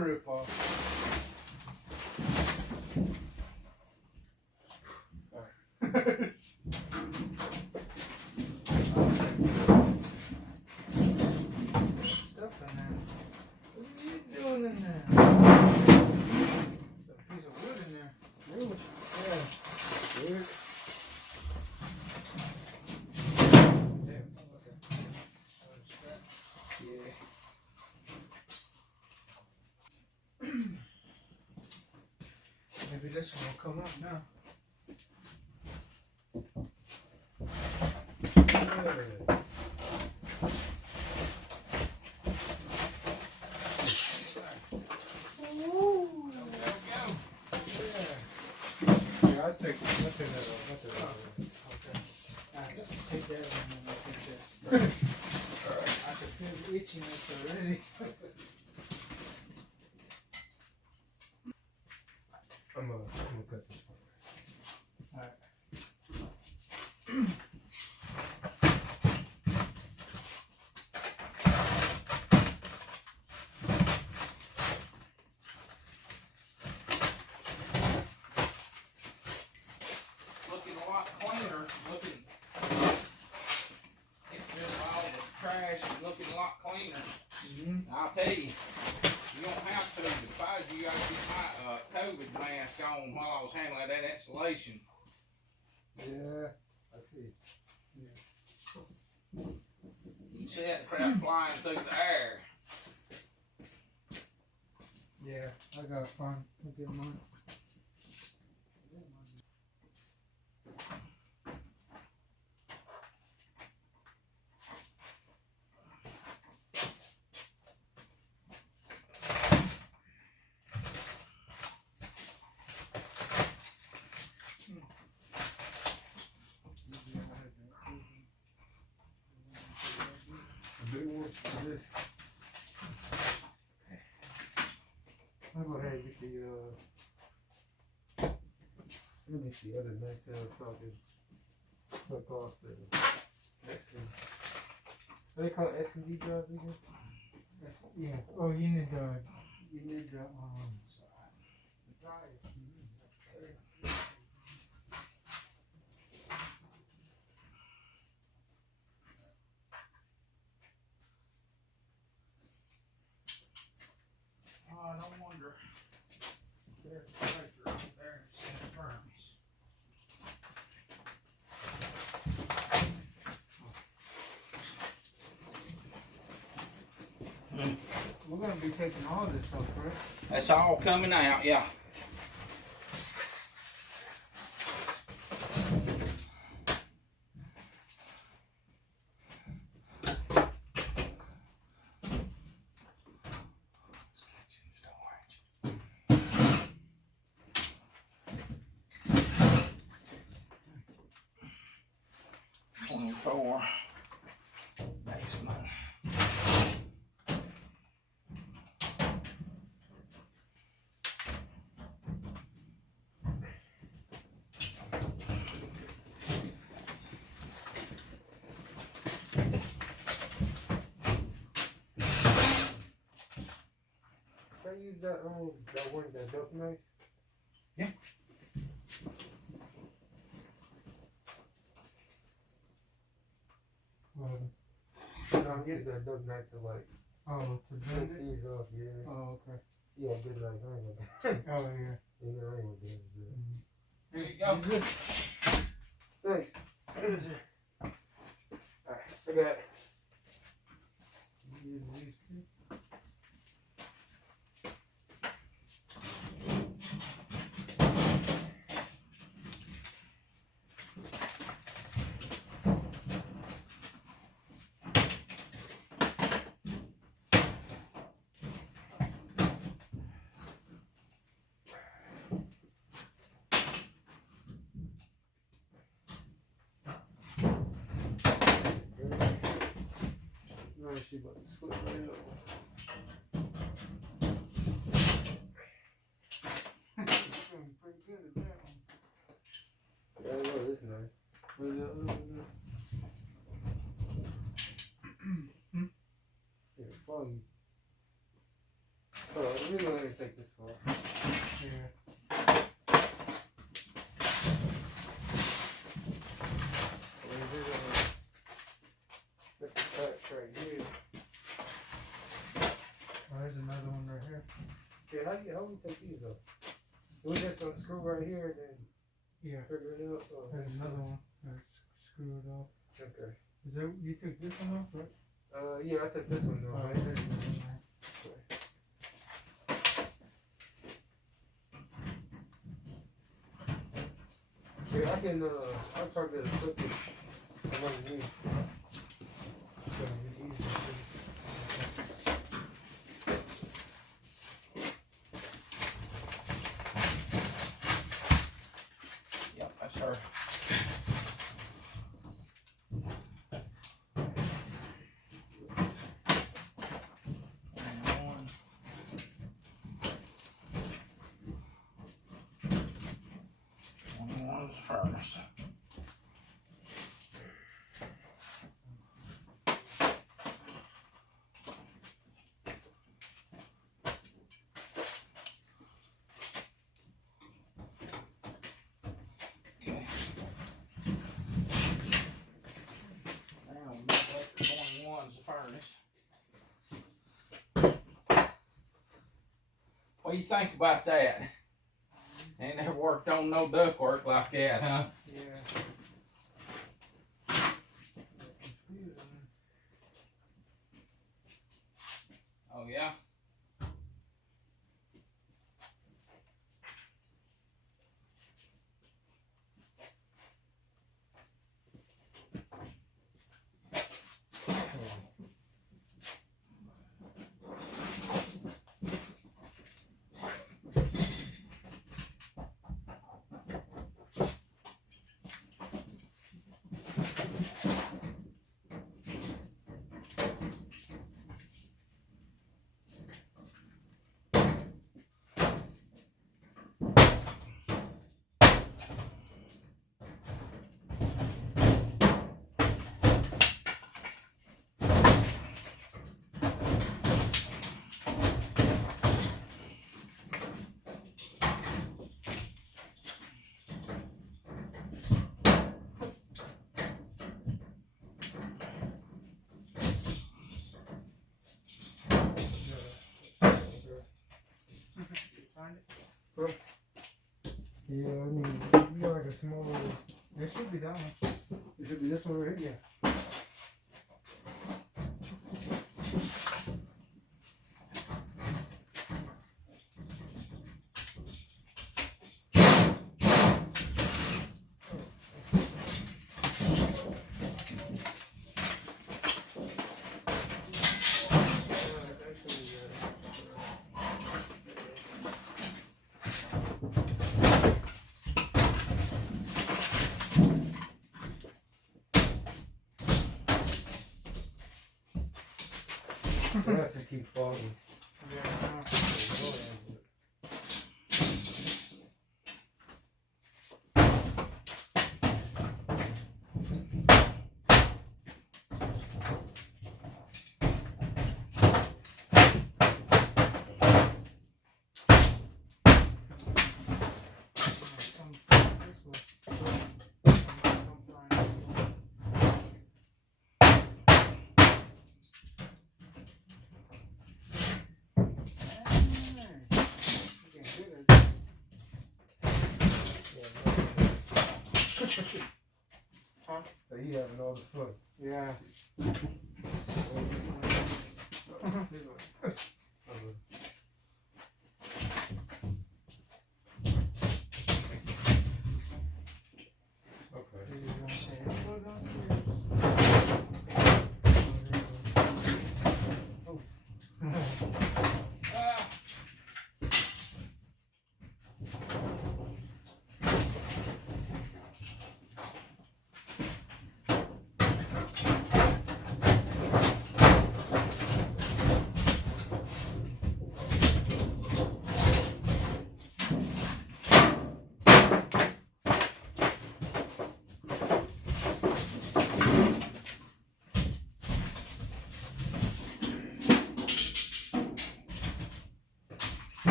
rip off. Stuff in there. What are you doing in there? There's a piece of wood in there. Really? Yeah. Good. Damn. Okay. Yeah. Maybe this one will come up now. Good. Yeah, I'll take that off. Okay. Alright, take that one and I'll take this. I can feel the itchiness already. I'm gonna cut this part. Alright. Looking a lot cleaner. It's been all the trash and looking a lot cleaner. Mm-hmm. I'll tell you, you don't have to. If I was you, I'd get my COVID mask on while I was handling that installation. Yeah, I see. You can see that crap flying through the air. Yeah, I got it fine. I'll get mine. Let me see, other nights I was talking. Hook off the what they call S&D drives again? Yeah. Oh, you need the drive. Oh, no wonder. There's a pressure up there in the furnace. We're gonna be taking all this off, right? That's all coming out, yeah. Basement. Can I use that one, that duck knife? Yeah. No, use that duck knife to like Oh, to bend take it? these off, yeah. Oh, okay. Yeah, good knife, I ain't gonna Oh, yeah. you know, I ain't gonna be able to do it. Here you go. Thanks. Alright, I got it. Use these two. No, she about to slip right over. Feeling pretty good at that one. Yeah, I know this knife. Where's the other one? Yeah, foggy. Hold on, let me take this off. Yeah. This is patch right here. Oh, there's another one right here. Yeah, how do we take these off? Do we just unscrew right here and then Yeah. figure it out? Oh, There's another one that's screwed off. okay. Is that you took this one off, right? Yeah, I took this one Oh, off. Right? there's another one. Yeah, I can, I'll try to put this underneath. So it's easier to- Yep, that's her. One. One's the furnace. Okay. Now we'll move up to 21's the furnace. What do you think about that? Ain't never worked on no duct work like that, huh? Yeah. Oh yeah? find it? Yeah, I mean, you got like a small little. It should be that one. It should be this one right here. Yeah. It has to keep falling. Huh? So you having all the fun. Yeah. Okay.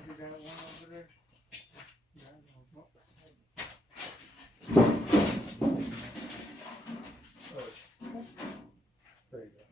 See that one over there? Yeah, There you go.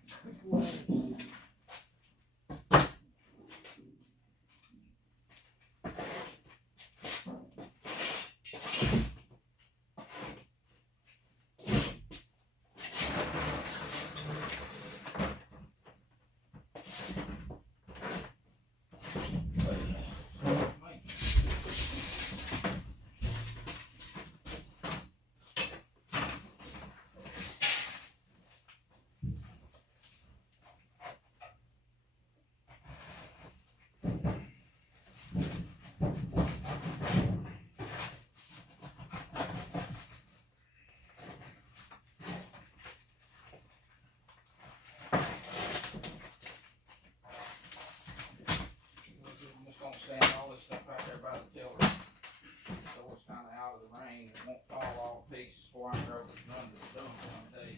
I'm just gonna stand all this stuff right there by the tiller, so it's kind of out of the rain. It won't fall all to pieces before I run to the dump one day.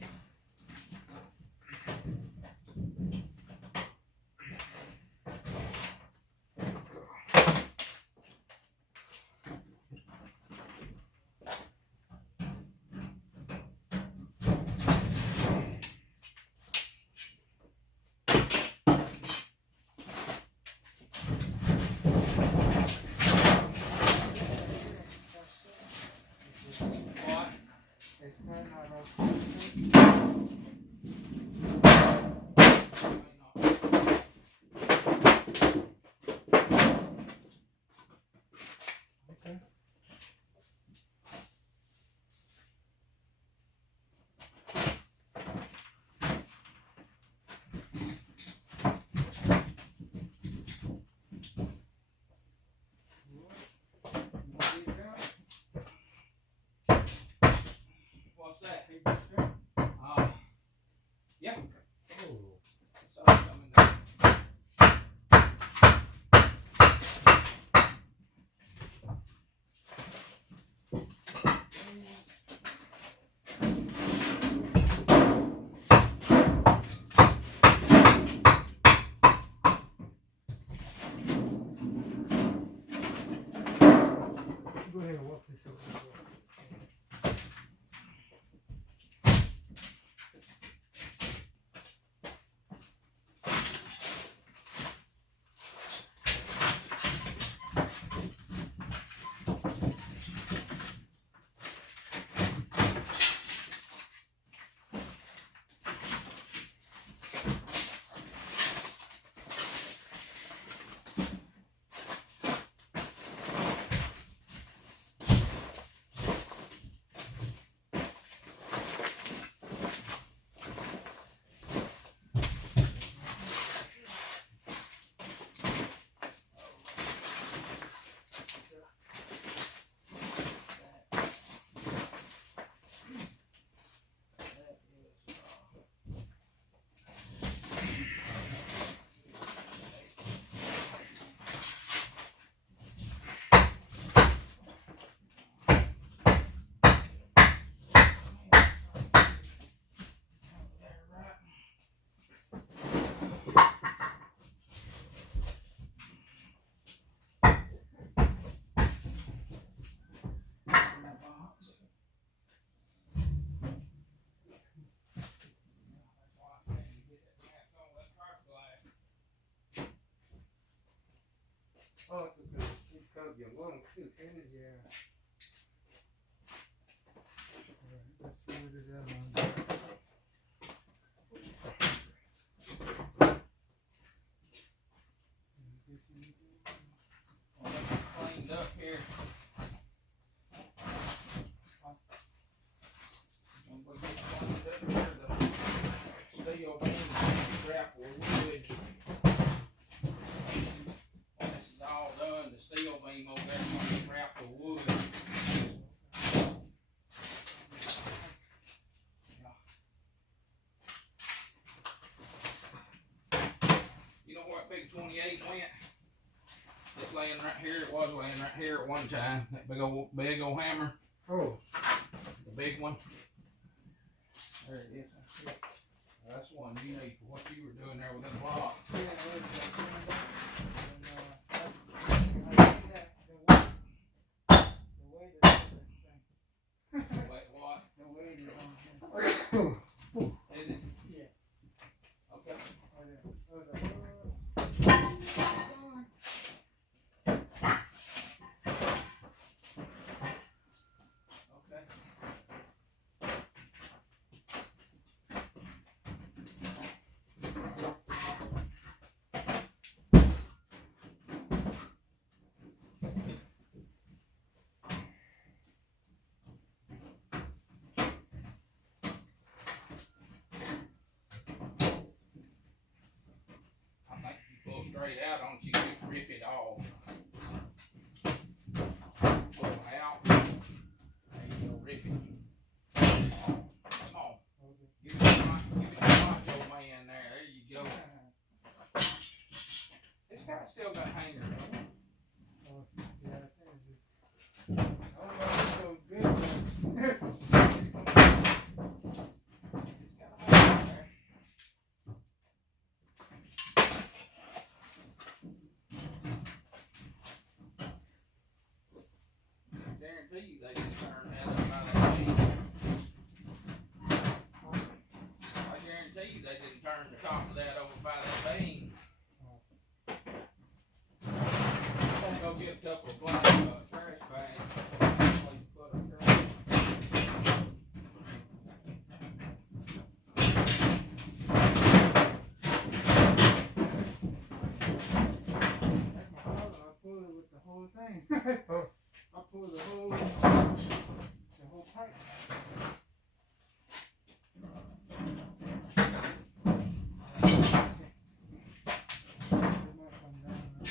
What? It's probably not up. Okay. What's that? Think that's good? Yeah. Oh. So I'm coming there. Go ahead and walk this over. told you long too, can it? Yeah. Alright, let's see what is that one. Cleaned up here. When we get cleaned up here, the steel beams wrap with wood. When this is all done, the steel beam over there is going to be wrapped with wood. You know where that big 28 went? It's laying right here. It was laying right here at one time. That big old hammer. Oh. The big one. There it is. That's the one you need for what you were doing there with that block. Wait, what? The weight is on here. Is it? Yeah. Okay. Okay. I think you pull straight out on it, you can rip it off. Pull it out. There you go, rip it. Come on. Give it a macho man there. There you go. It's got still got hangers on it. Oh, yeah, I think it's just. I don't know if it's so good. It's got a hanger there. I guarantee you they didn't turn that up by that beam. I guarantee you they didn't turn the top of that over by that beam. Go get a couple of black trash bags. Put them there. I pulled it with the whole thing. I pulled the whole pipe. It might come down now.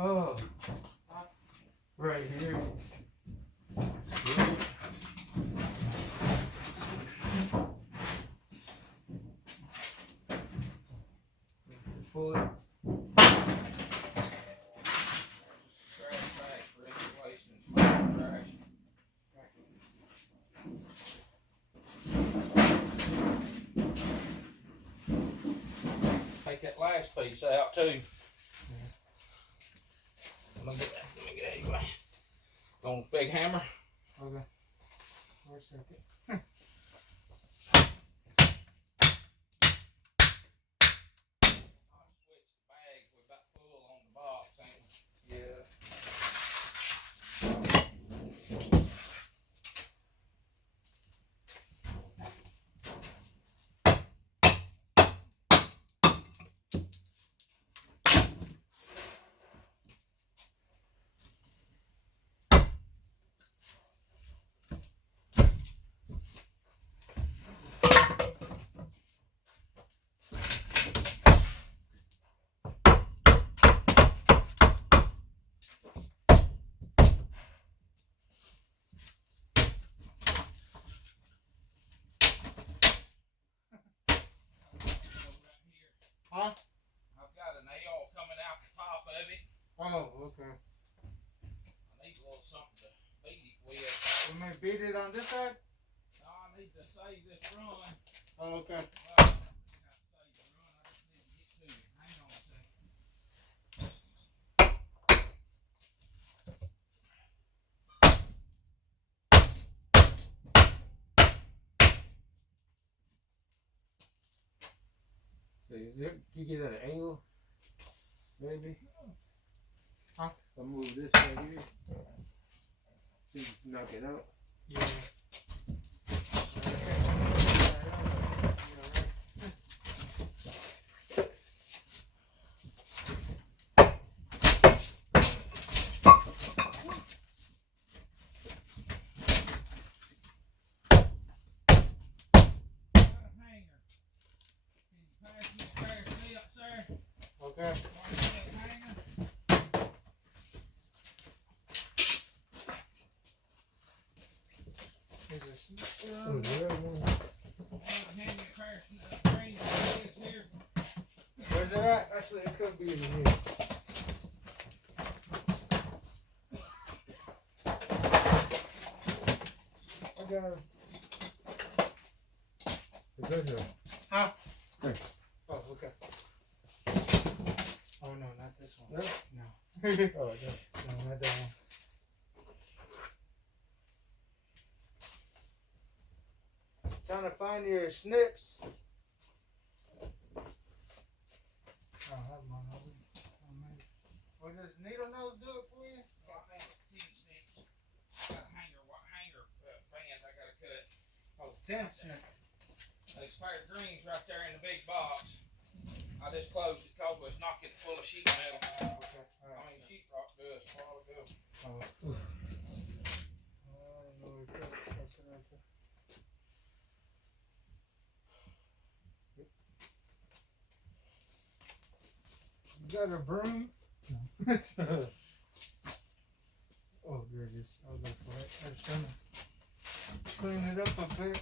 Oh. Right here. Pull it. Trash bag for installation and small trash. Take that last piece out too. Let me get that anyway. On a big hammer. Okay. For a second. I'll switch the bag. We're about full on the box, ain't we? Yeah. Huh? I've got a nail coming out the top beat it on this side? No, I need to save this run. Oh, okay. Well, I got to save the run. I just need to get to it. Hang on a second. So you get at an angle? Maybe? Huh? I'll move this right here. So you can knock it out. Yeah. Okay. Where's it at? Actually, it could be in here. I got it. It's right here. Huh? There. Oh, okay. Oh, no, not this one. No? No. Oh, okay. No, not that one. Trying to find your snips. Oh, have one. Well, does needle nose do it for you? Well, I think it's 10 cents. Got a hanger band I gotta cut. Oh, 10 cents. There's a pair of greens right there in the big box. I just closed it because it was knocking full of sheet metal. Okay. I mean, sheetrock dust a while ago. Oh. No, it's something right there. You got a broom? No. Oh, there it is. I'll go for it. I was trying to clean it up a bit.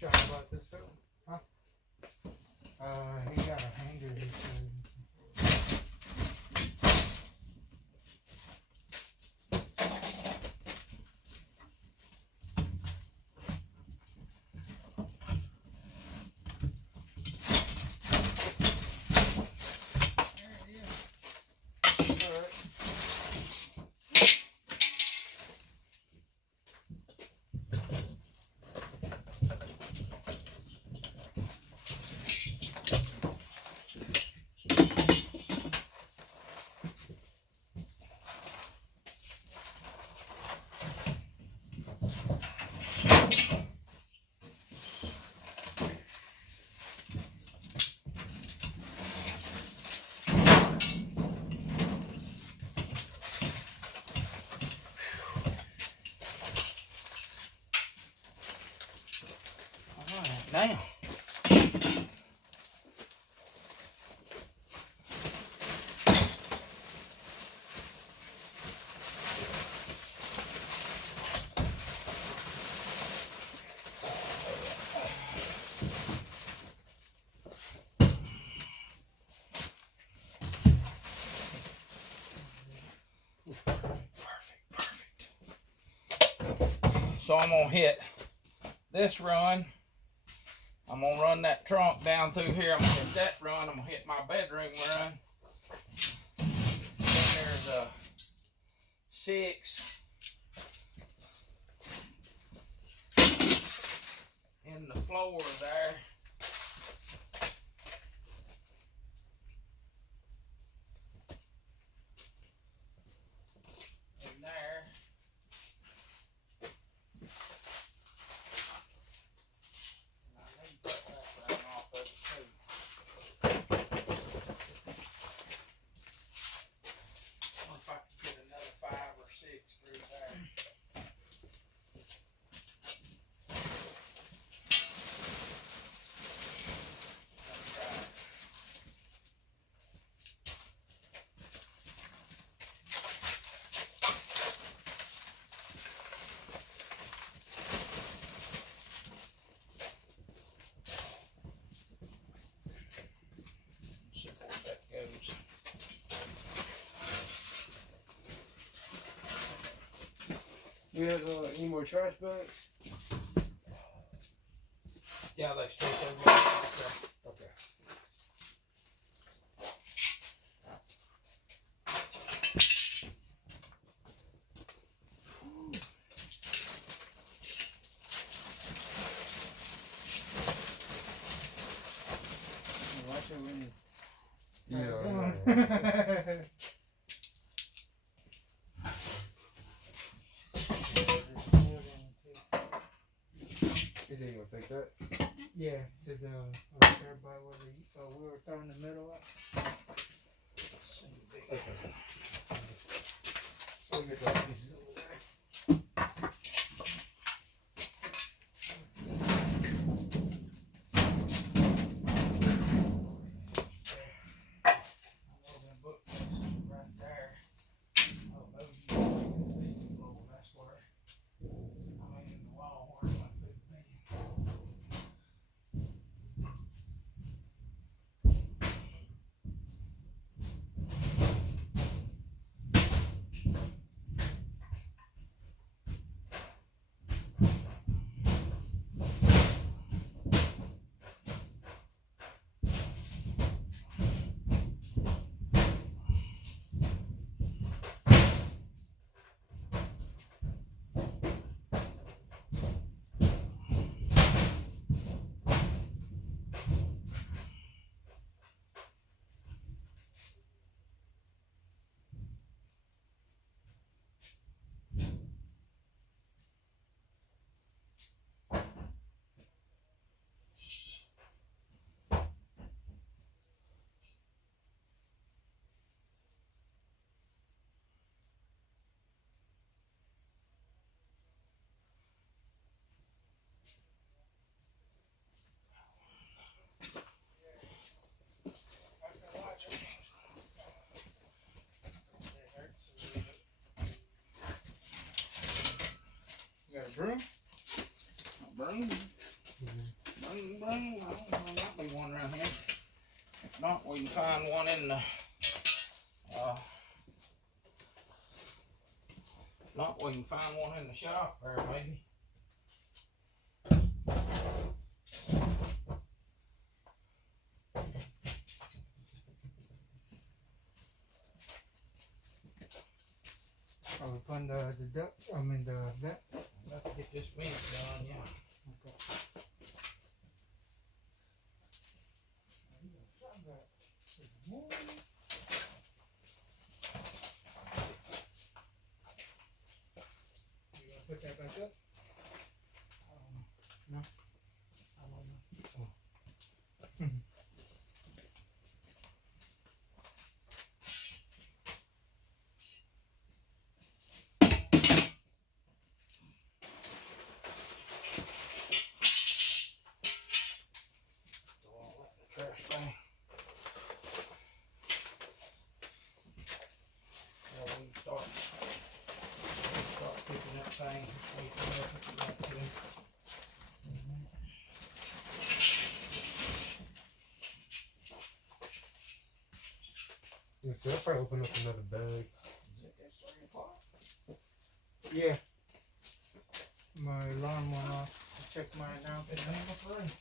John brought this up. Huh? He got a hanger, he said. Damn. Perfect. So I'm gonna hit this run. I'm gonna run that trunk down through here. I'm gonna hit that run. I'm gonna hit my bedroom run. Then there's a 6 in the floor there. In there. You have any more trash bags? Yeah, they still there. Okay. Watch it when you. Yeah. Is he gonna take that? Yeah, to the there by where we were throwing the middle up. Okay. So we get the pieces over there. Right there. Oh, those you can see the floor. That's where I mean the wall where it went through the bin. You got a broom? Broom. Broom. I don't know, might be one around here. If not, we can find one in the. Not we can find one in the shop there, maybe. Oh, we putting the duck. I mean the that. Let's get this fence done, yeah. You gonna put that back up? No. I don't know. Throw all that in the trash thing. Yeah, we can start picking that thing. We can put that too. Yeah, so I'll probably open up another bag. It's 3 o'clock. Yeah. My alarm went off. Check my announcement. It's number 3.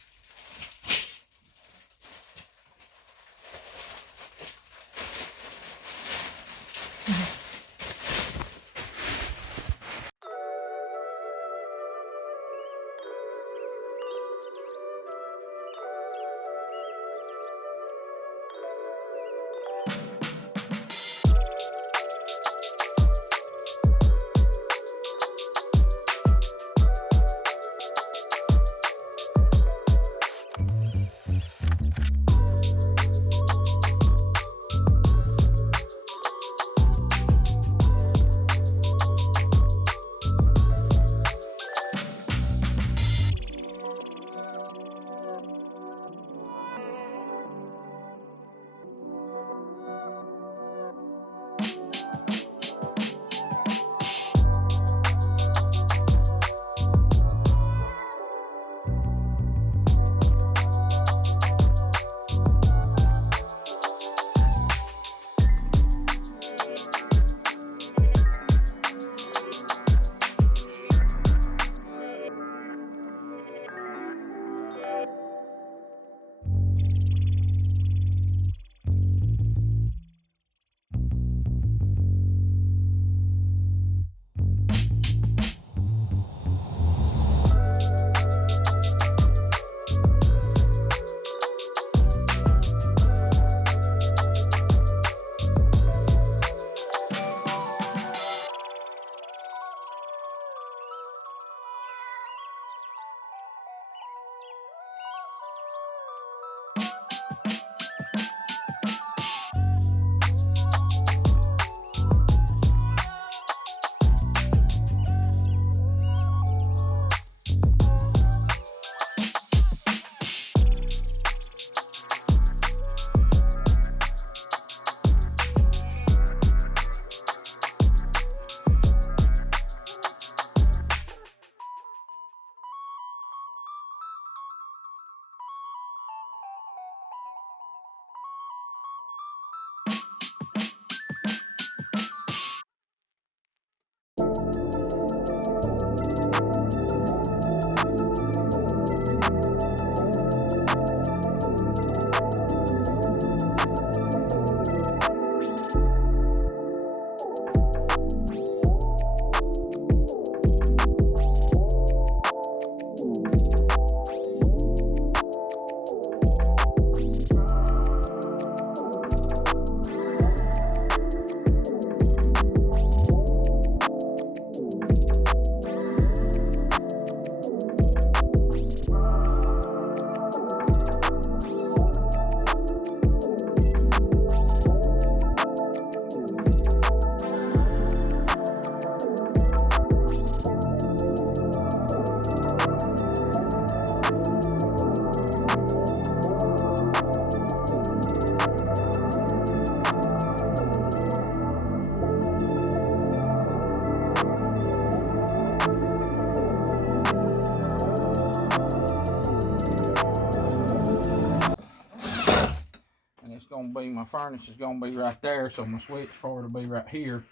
gonna be, my furnace is gonna be right there, so my switch for it will be right here.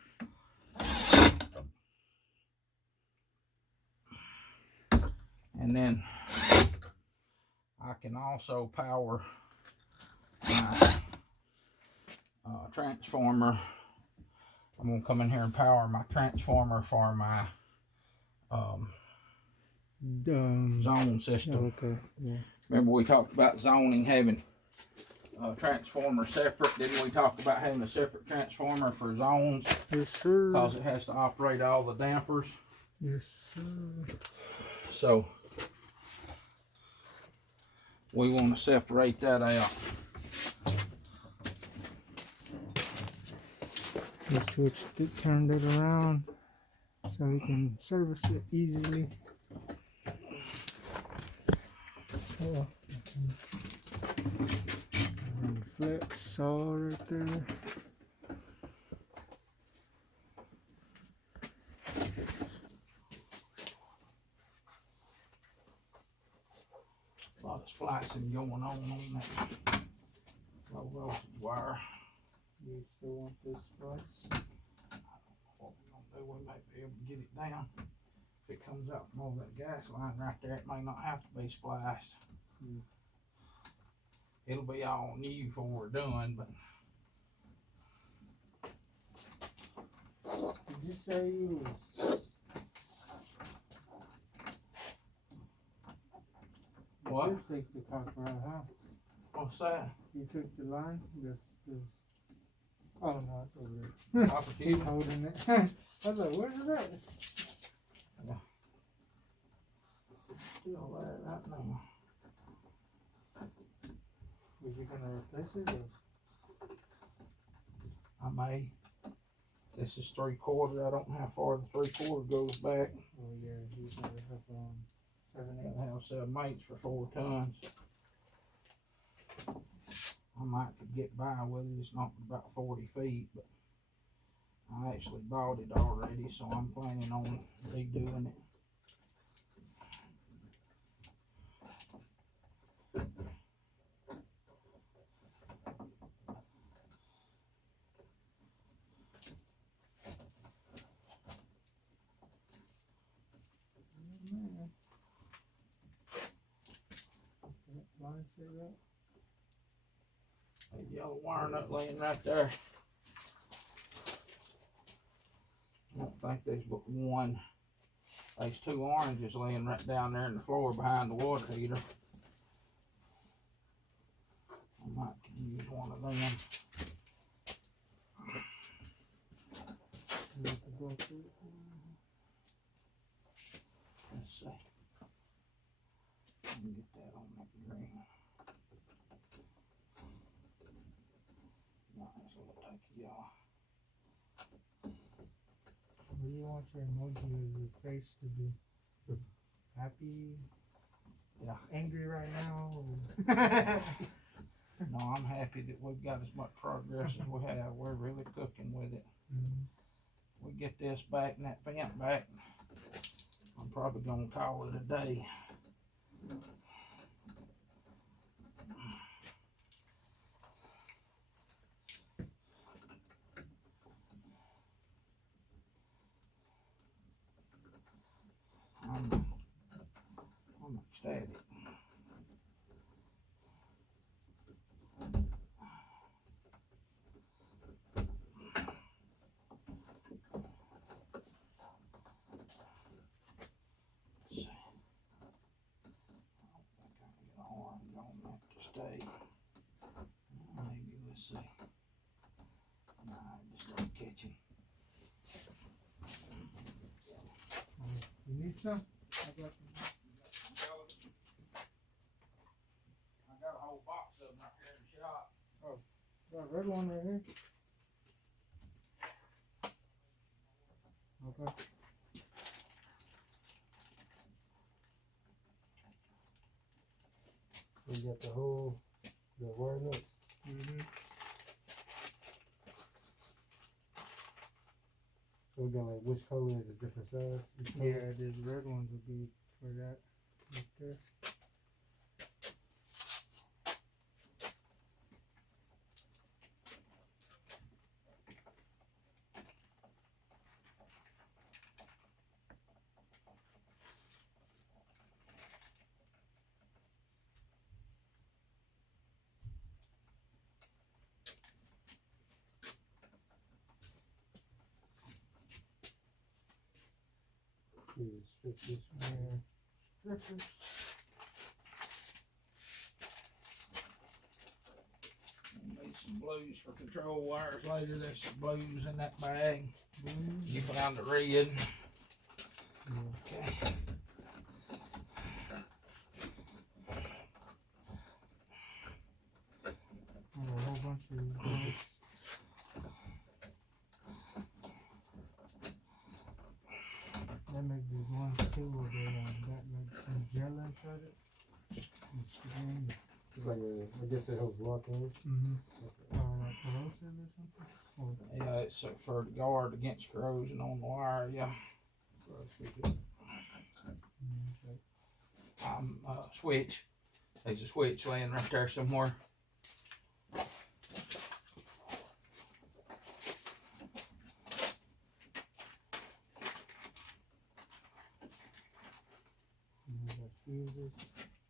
And then I can also power my transformer. I'm gonna come in here and power my transformer for my zone system. Okay. Yeah. Remember we talked about zoning, having transformer separate. Didn't we talk about having a separate transformer for zones? Yes, sir. Because it has to operate all the dampers. Yes, sir. So we want to separate that out. We switched it, turned it around so we can service it easily. Oh. Flex saw right there. A lot of splicing going on that low voltage wire. You still want this splice? What we're gonna do, we might be able to get it down. If it comes out from over that gas line right there, it may not have to be spliced. It'll be all new before we're done, but Did you say you was what? You did take the copper out, huh? What's that? You took the line? This. Oh no, it's over there. Copper He's cube? holding it. I was like, where's it at? Yeah. Still there right now. Was you gonna replace it or? I may. This is 3/4. I don't know how far the 3/4 goes back. Oh yeah, you gotta have 7/8. I have 7/8 for 4 tons. I might could get by with it. It's not about 40 feet, but I actually bought it already, so I'm planning on redoing it. Line say that? That yellow wire nut laying right there. I don't think there's but one. There's 2 oranges laying right down there in the floor behind the water heater. I might can use one of them. Let's see. Let me get that on that green. No, it's gonna take yellow. What do you want your emoji of your face to be? Happy? Yeah. Angry right now? No, I'm happy that we've got as much progress as we have. We're really cooking with it. We get this back and that vent back. I'm probably gonna call it a day. I'm ecstatic. Stay. Maybe let's see. Nah, just start catching. You need some? I got a whole box of them right here in the shop. Oh, got a red one right here. Okay. You got the wire nuts. So we got like which color is a different size? Yeah, the red ones would be for that right there. Please strip this Yeah. Strippers. Need some blues for control wires later. There's some blues in that bag. You found the red. Yeah. Okay. I got a whole bunch of these bags. They make these ones too where they got like some gel inside it. You stick it in. It's like I guess it helps lock in. Mm-hmm. Like corrosive or something? Or, Yeah, it's for the guard against corrosion on the wire. Yeah. Switch. There's a switch laying right there somewhere. fuses.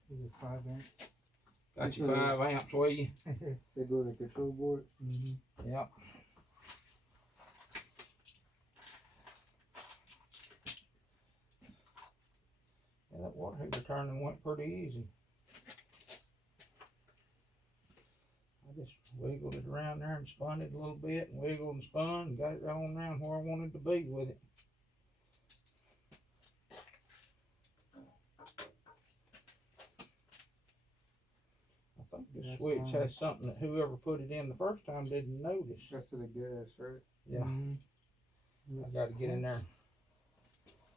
These are 5 amp. Got your 5 amps with you. They go in the control board. Mm-hmm. Yep. Yeah, that water heater turning went pretty easy. I just wiggled it around there and spun it a little bit and wiggled and spun and got it right on around where I wanted to be with it. I think the switch has something that whoever put it in the first time didn't notice. That's to the gas, right? Yeah. Mm-hmm. I got to get in there.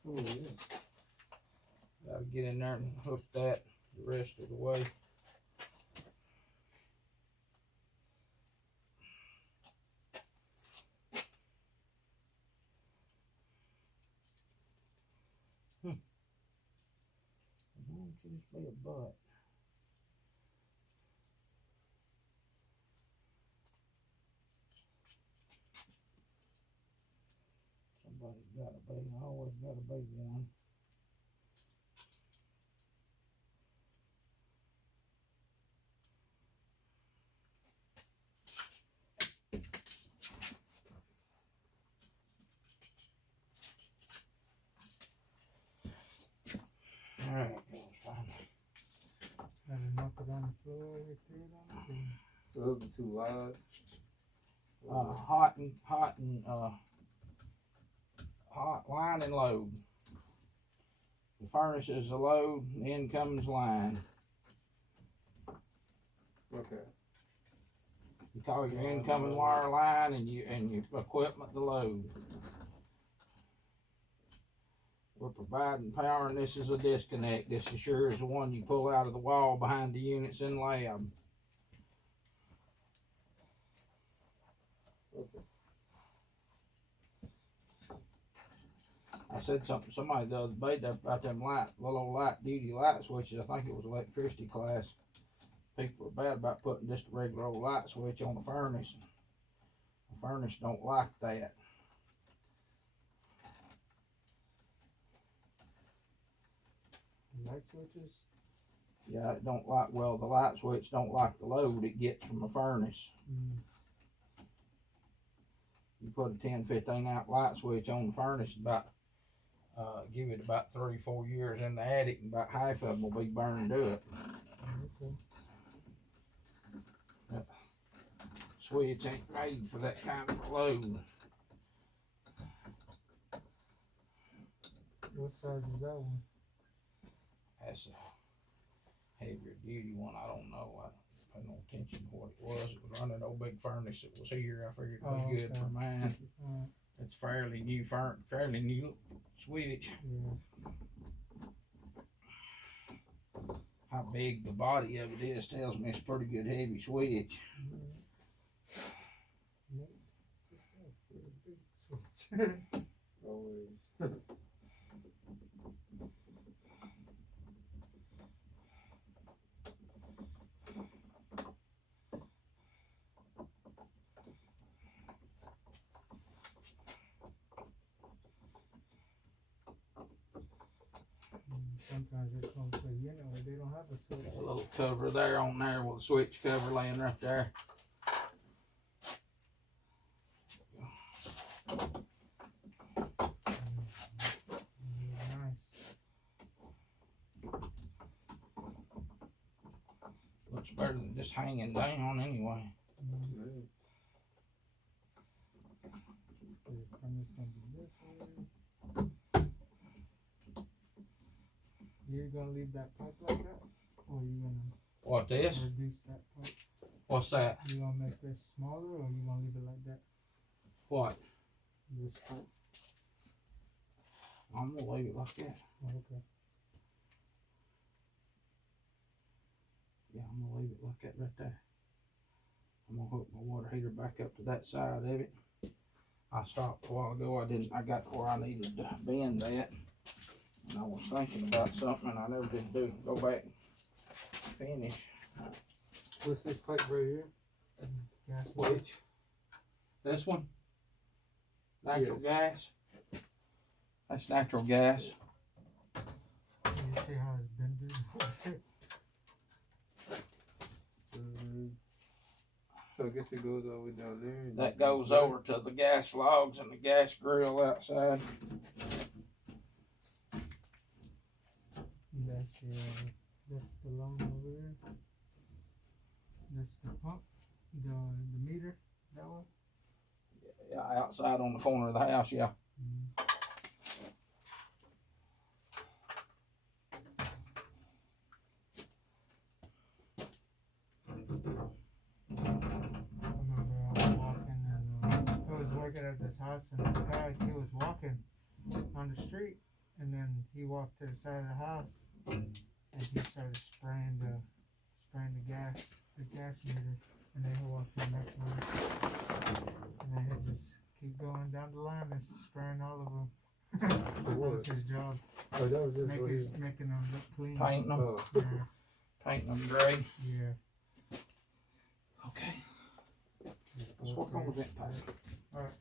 Oh yeah. Got to get in there and hook that the rest of the way. Could this be a butt? Somebody's got to be. Always got to be one. Alright, Gotta knock it on the floor, tear it on the floor. So those are too loud. Hot line and load. The furnace is the load, the incoming's line. Okay. You call your incoming wire line and your equipment the load. We're providing power, and this is a disconnect. This is sure is the one you pull out of the wall behind the units in lab. Okay. I said something to somebody the other day about them little old light duty light switches. I think it was electricity class. People are bad about putting just a regular old light switch on the furnace. The furnace don't like that. Light switches? Yeah, it don't like, well, the light switch don't like the load it gets from the furnace. Mm. You put a 10-15 amp light switch on the furnace, about give it about 3-4 years in the attic, and about half of them will be burned up. Okay. That switch ain't made for that kind of load. What size is that one? That's a heavier duty one. I don't know. I don't pay no attention to what it was. It was running an old big furnace that was here. I figured it was good for mine. It's fairly new switch. Yeah. How big the body of it is tells me it's a pretty good heavy switch. This is a pretty big switch. Always. Sometimes they come to a unit where they don't have a switch. A little cover there on there with a switch cover laying right there. better than just hanging down anyway. Right. I'm just gonna do this way. You're gonna leave that pipe like that, or you gonna What this? reduce that pipe? What's that? You gonna make this smaller, or you gonna leave it like that? What? This pipe. I'm gonna leave it like that. Oh, okay. Yeah, I'm gonna leave it like that right there. I'm gonna hook my water heater back up to that side of it. I stopped a while ago. I got to where I needed to bend that. And I was thinking about something and I never did go back and finish. What's this pipe right here? Gas. Wait. This one? Natural gas? That's natural gas. You see how it's bended? So I guess it goes all the way down there. And That goes over to the gas logs and the gas grill outside. That's the line over there. That's the pump, the meter, that one. Yeah, outside on the corner of the house, yeah. I was working at this house and this guy, he was walking on the street, and then he walked to the side of the house and he started spraying the gas meter, and then he walked to the next one, and then he just keep going down the line and spraying all of them. That was his job. Oh, that was just what he... Making them look clean. Painting them. Oh. Yeah. Painting them gray. Yeah. Okay. Let's work on that pipe. Alright.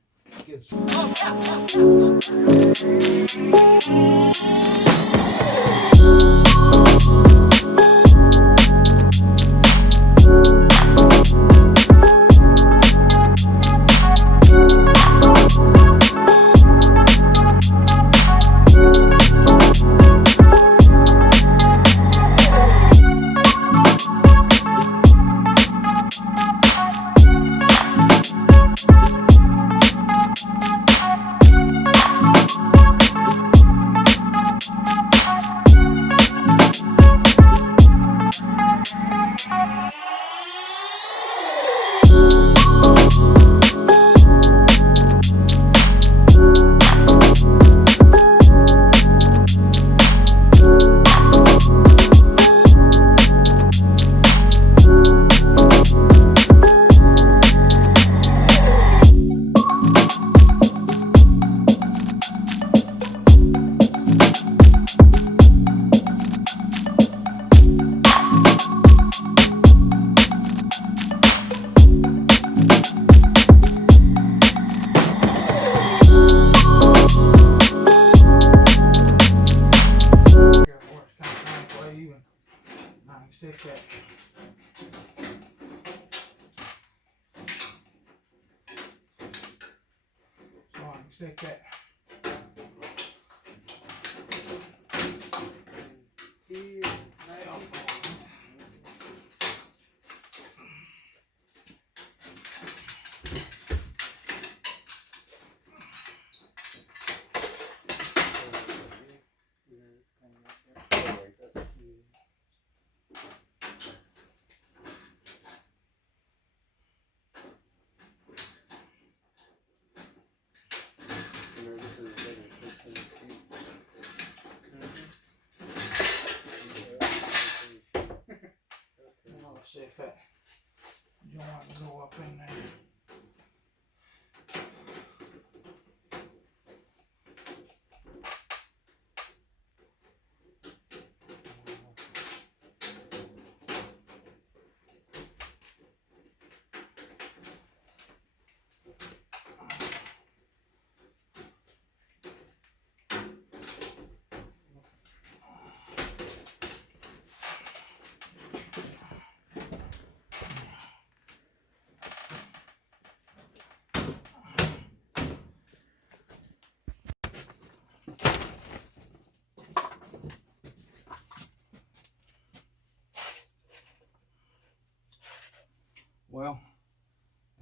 Well,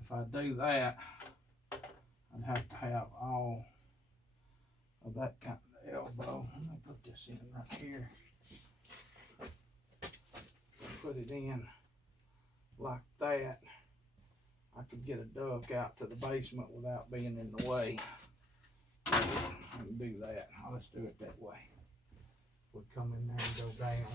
if I do that, I'd have to have all of that kind of elbow. Let me put this in right here. Put it in like that. I could get a duct out to the basement without being in the way. I can do that. Let's do it that way. We come in there and go down.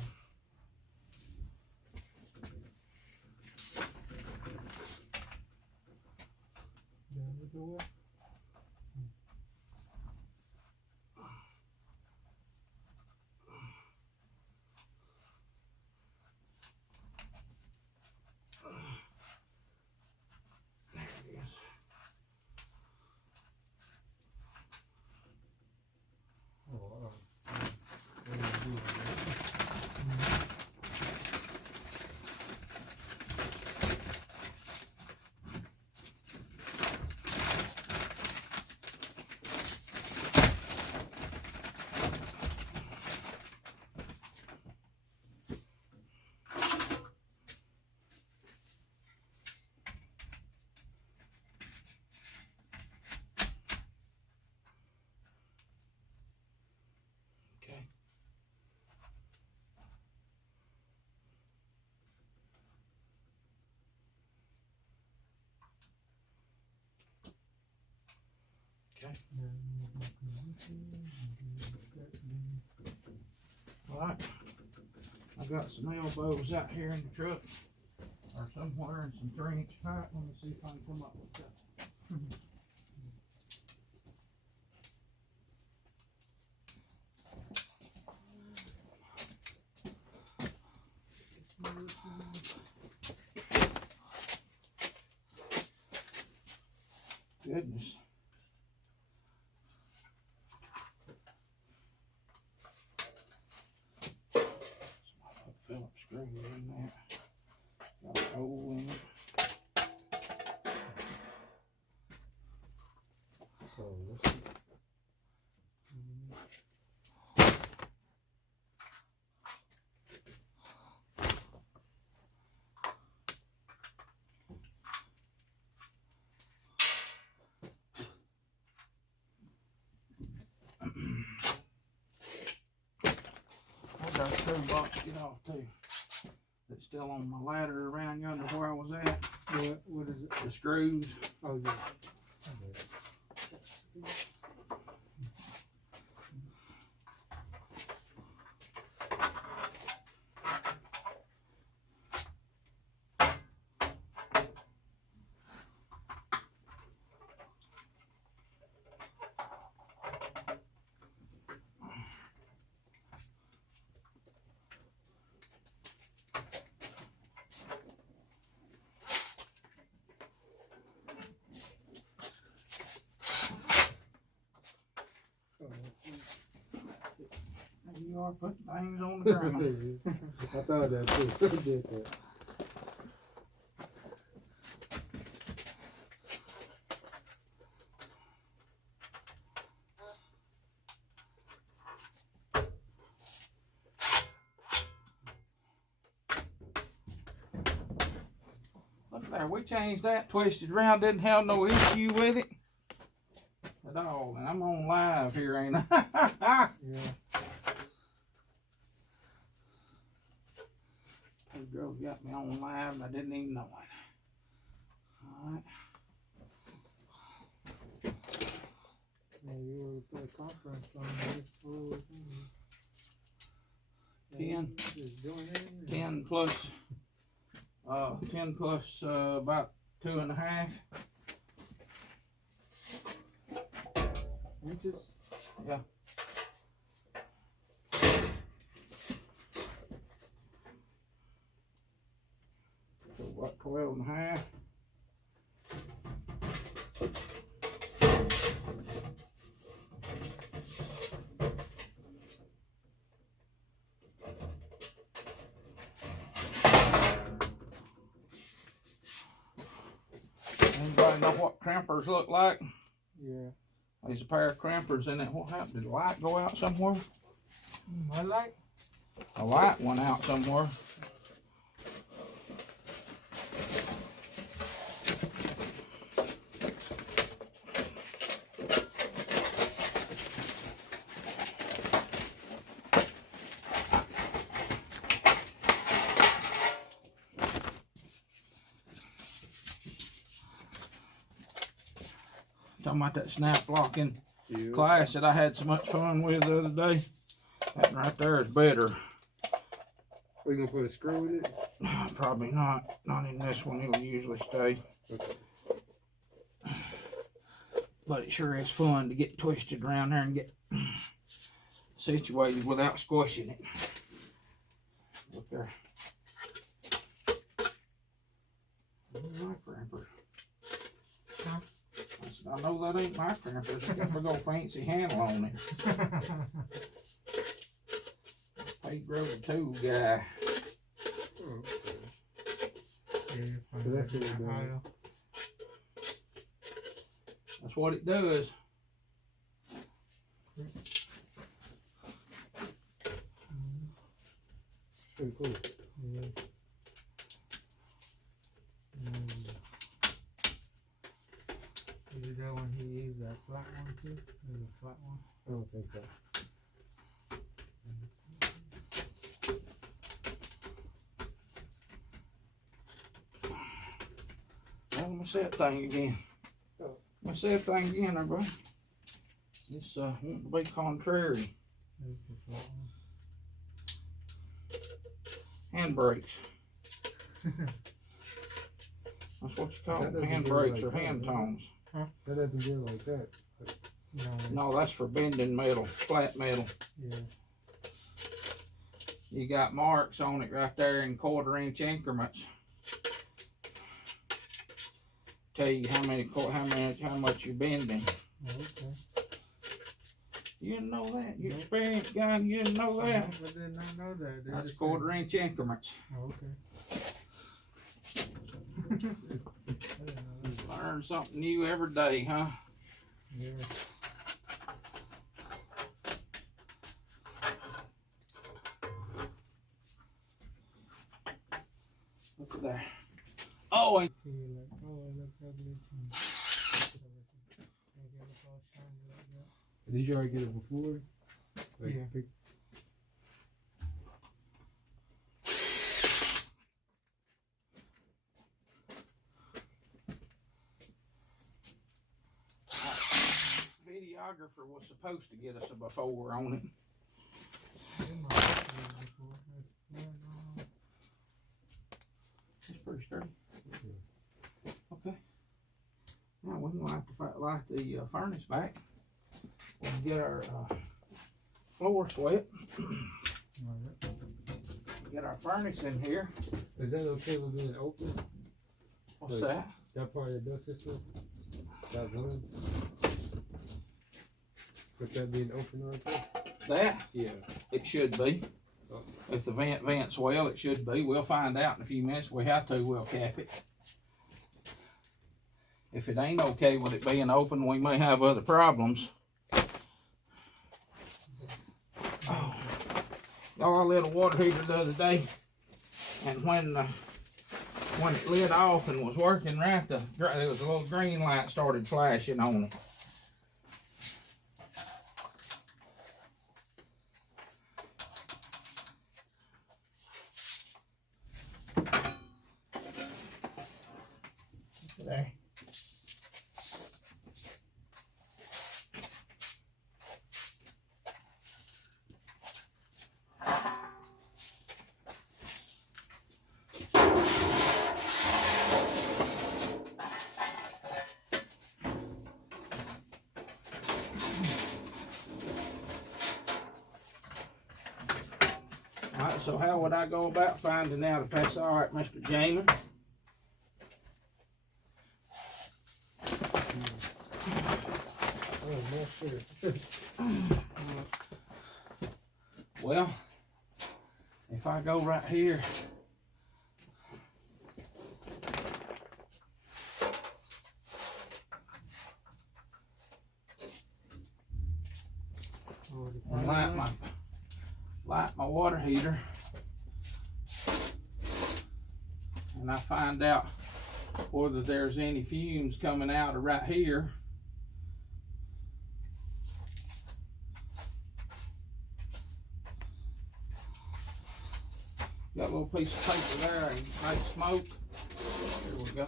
Down the door. There it is. Okay. Okay. All right. I got some elbows out here in the truck, or somewhere, and some 3-inch pipe. Let me see if I can come up with that. Goodness. Put Phillips screw in there. Got a hole in it. So this is, I got a toolbox to get off too. It's still on my ladder around yonder where I was at. What is it? The screws. Oh yeah. There you are putting things on the ground. I thought that too. Did that. Look there, we changed that, twisted around, didn't have no issue with it at all. And I'm on live here, ain't I? Yeah. Those girls got me on live and I didn't even know it. Alright. Yeah, you were put a conference on this whole thing. 10. Just join in. 10 plus, about 2.5. Inches. Yeah. So what, 12.5? Anybody know what crampers look like? Yeah. There's a pair of crampers in it. What happened? Did the light go out somewhere? My light. A light went out somewhere. Talking about that snap locking Yeah. class that I had so much fun with the other day. That right there is better. Are you gonna put a screw in it? Probably not. Not in this one. It will usually stay. Okay. But it sure is fun to get twisted around there and get situated without squishing it. Look there. My cramper. Huh? I know that ain't my cramper. It's got a big old fancy handle on it. Hey, Grover tool guy. Oh, okay. Yeah, So that's what it does. That's what it does. Pretty cool. Yeah. Is it that one he used, that flat one too? Is it a flat one? I don't think so. Well, let me say that thing again. Oh. Let me say that thing again, everybody. It's wanting to be contrary. Is the flat one? Handbrakes. That's what you call That them. doesn't do Handbrakes like or that, hand right? tongs. That doesn't do like that. No, that's for bending metal, flat metal. Yeah. You got marks on it right there in 1/4 inch increments. Tell you how much you're bending. Oh, okay. You didn't know that. You Nope. experienced guy, and you didn't know that. I did not know that. They That's just 1/4 inch increments. said- Oh, okay. Learn something new every day, huh? Yeah. Look at there. Oh, and See, like, oh, it looks ugly too. Make it look all shiny like that. Did you already get it before? Like, Yeah. videographer was supposed to get us a before on it. They might have seen it before. Yeah, no. It's pretty sturdy. Okay. Now we're gonna have to light the furnace back and get our floor swept. Alright. Get our furnace in here. Is that okay with being open? What's Like- that? That part of the door system? That one? With that being open like that? That? Yeah. It should be. Oh. If the vents well, it should be. We'll find out in a few minutes. If we have to, we'll cap it. If it ain't okay with it being open, we may have other problems. Oh. Y'all, I lit a water heater the other day, and when it lit off and was working right, there was a little green light started flashing on it. There. Alright, so how would I go about finding out if that's alright, Mr. Jamin? Oh, no, sure. Well, if I go right here, and light my water heater, and I find out whether there's any fumes coming out of right here. Got a little piece of paper there and make smoke. Here we go.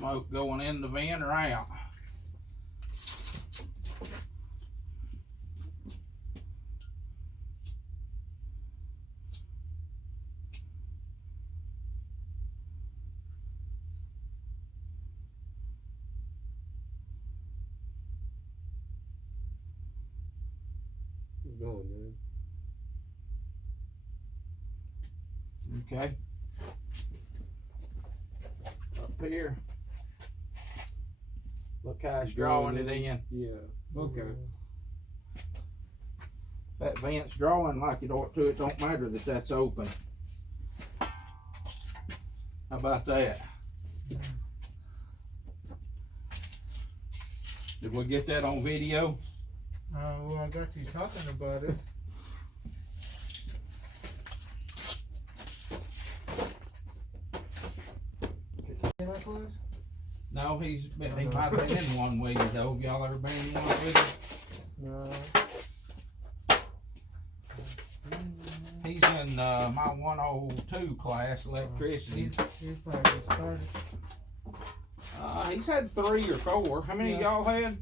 smoke going in the vent or out. Keep going, man. Okay. Up here. Look how it's drawing it in. Yeah. Okay. That vent's drawing like it ought to. It don't matter that that's open. How about that? Did we get that on video? Well, I got you talking about it. No, he might have been in one with you though. Have y'all ever been in one with him? No. He's in my 102 class, electricity. He's probably started. He's had 3 or 4. How many of y'all had?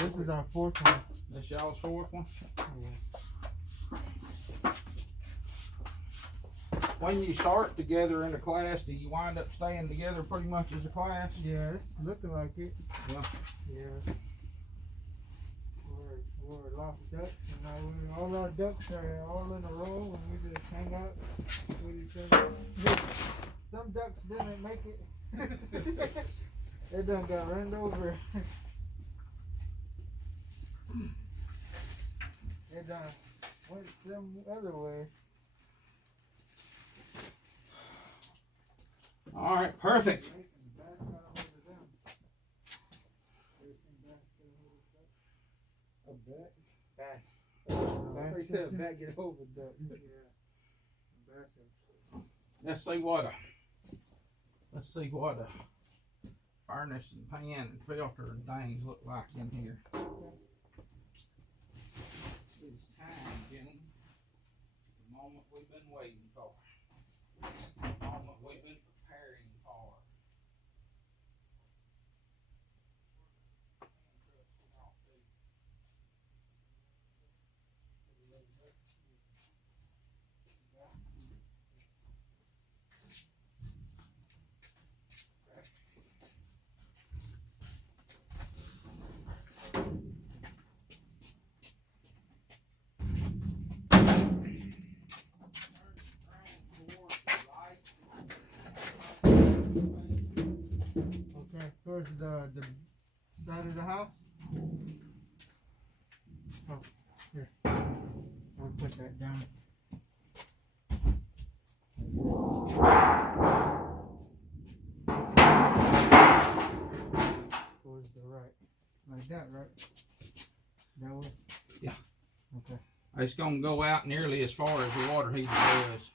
This is our 4th one. This y'all's 4th one? When you start together in a class, do you wind up staying together pretty much as a class? Yeah, it's looking like it. Yeah. Yeah. We're lost ducks, and now all our ducks are all in a row, and we just hang out with each other. Some ducks didn't make it. They done got run over. They done went some other way. All right, perfect. Bass. He said back it over, duck. Let's see what a furnace and pan and filter and things look like in here. It's time, Jenny. The moment we've been waiting for. The moment we've been preparing for. Okay, towards the side of the house. Oh, here. I'll put that down. Towards the right. Like that, right? That way? Yeah. Okay. It's gonna go out nearly as far as the water heater does.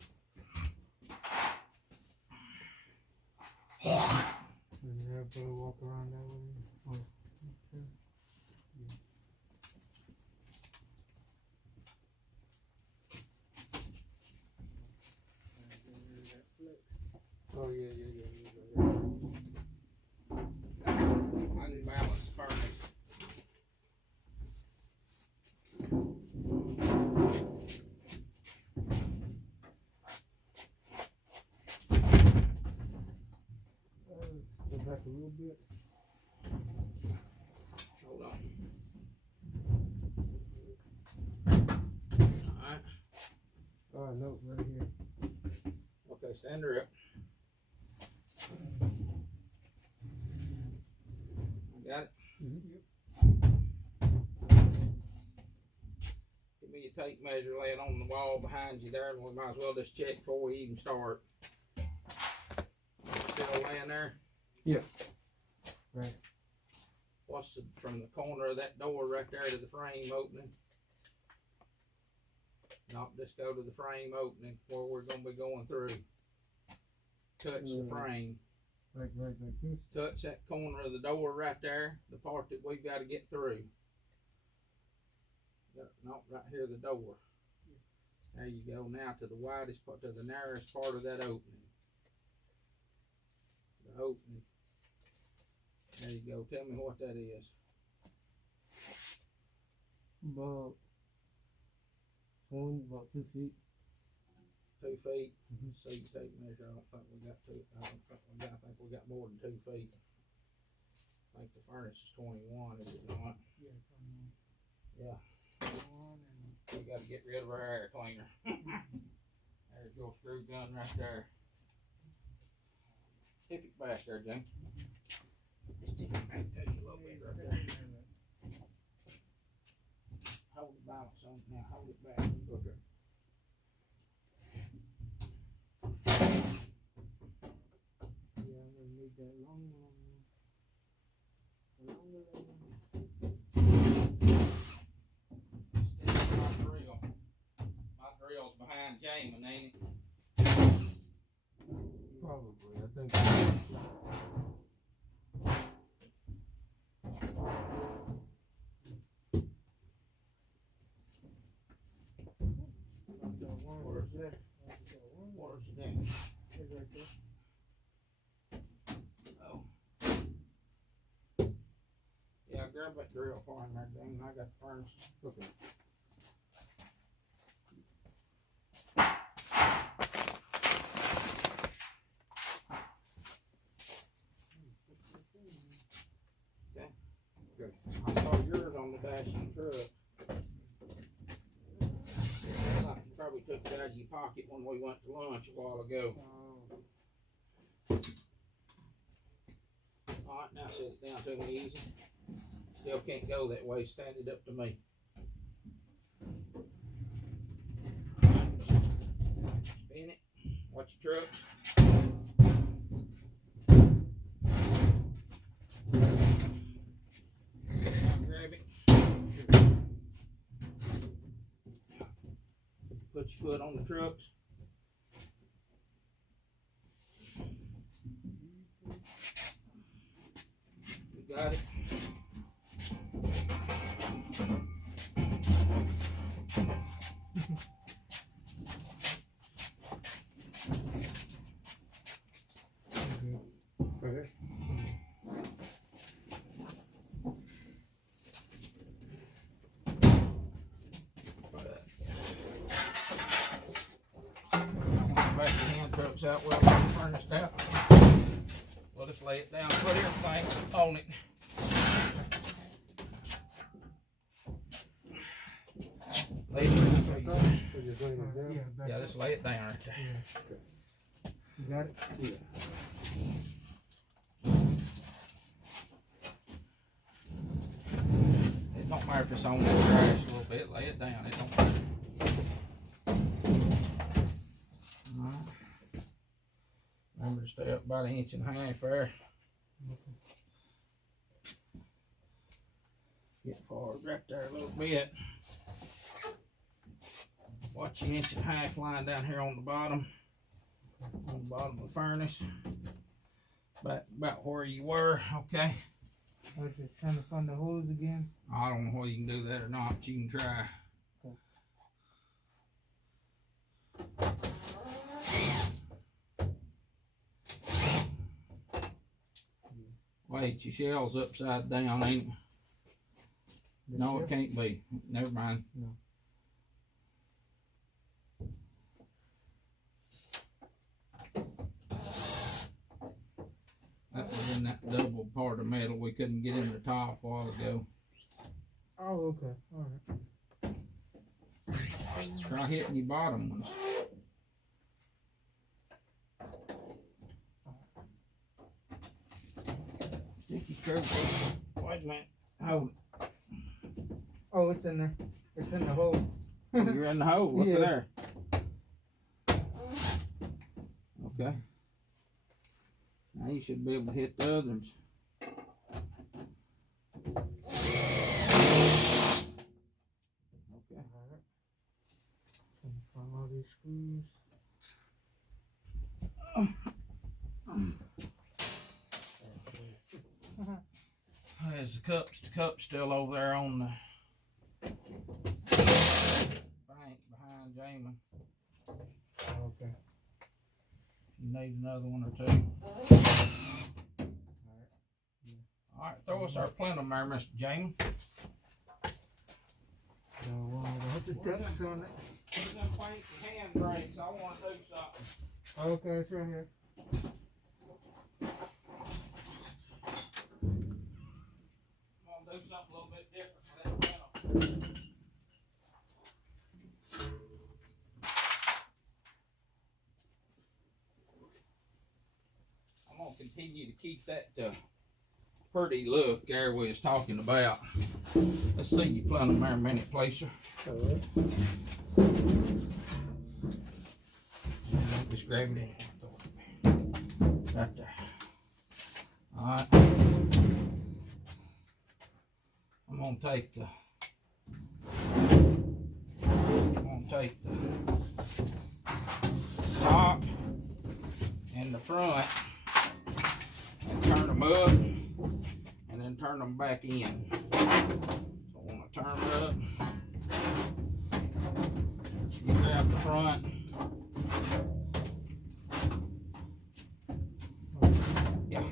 And everybody walk around that way. Oh, okay. Oh yeah. Unbalanced furnace. Go back a little bit. Hold on. Alright. Oh, no, right here. Okay, stand her up. I got it. Give me your tape measure, lay it on the wall behind you there, and we might as well just check before we even start. Still laying there? Yeah. Right. What's from the corner of that door right there to the frame opening? Not just go to the frame opening where we're going to be going through. Touch the frame. Like this? Touch that corner of the door right there, the part that we've got to get through. Not right here, the door. There you go. Now to the widest part, to the narrowest part of that opening. The opening. There you go. Tell me what that is. About 2 feet. 2 feet. Mhm. So you take a measure. I don't think we got two. I think we got more than 2 feet. I think the furnace is 21, is it not? Yeah, Yeah. 21 and We got to get rid of our air cleaner. There's your screw gun right there. Tip it back there, Jim. Just tip it back to you a little bit right there. Hold the balance on it now. Hold it back. Okay. yeah, I'm gonna need that long one. My drill's behind Jamin, ain't it? Probably, I think. Where's that? Where's that? It's right there. Oh. Yeah, grab that drill for him there, Jamin. I got the furnace. Okay. I saw yours on the dash of the truck. Like you probably took it out of your pocket when we went to lunch a while ago. Alright, now set it down to me easy. Still can't go that way, stand it up to me. Spin it. Watch your trucks. Grab it. Put your foot on the trucks. You got it. Okay. Back the hand trucks out well, the furnace out. We'll just lay it down, put everything on it. Lay it down. So just laying it down? Yeah, back Yeah, there. just lay it down right there. You got it? Yeah. It don't matter if it's on the trash a little bit, lay it down, it don't matter. Alright. Remember to stay up about 1.5 inches there. Get forward right there a little bit. Watch your 1.5 inch line down here on the bottom of the furnace. About where you were, okay? I was just trying to find the hose again. I don't know whether you can do that or not, but you can try. Wait, your shell's upside down, ain't it? No, it can't be. Never mind. No. That was in that double part of metal we couldn't get in the top a while ago. Oh, okay. Alright. Try hitting your bottom ones. Sticky screw. Wait a minute. Hold it. Oh, it's in there. It's in the hole. Oh, you're in the hole. Look Yeah. at there. Okay. Now you should be able to hit the others. Okay. Alright. Find all these screws. There's the cups still over there on the bank behind Jamin. Okay. You need another one or two. All right, throw us our plenum there, Mr. James. Don't want to put the ducks on it. Put them fancy hand brakes. I want to do something. Okay, it's right here. I'm gonna do something a little bit different for that plenum. I'm gonna continue to keep that pretty look there we was talking about. Let's see you plenum there a minute, placer. Just grab it in. Right there. Alright. I'm gonna take the top and the front and turn them up and then turn them back in. So I want to turn them up. You grab the front. Yeah.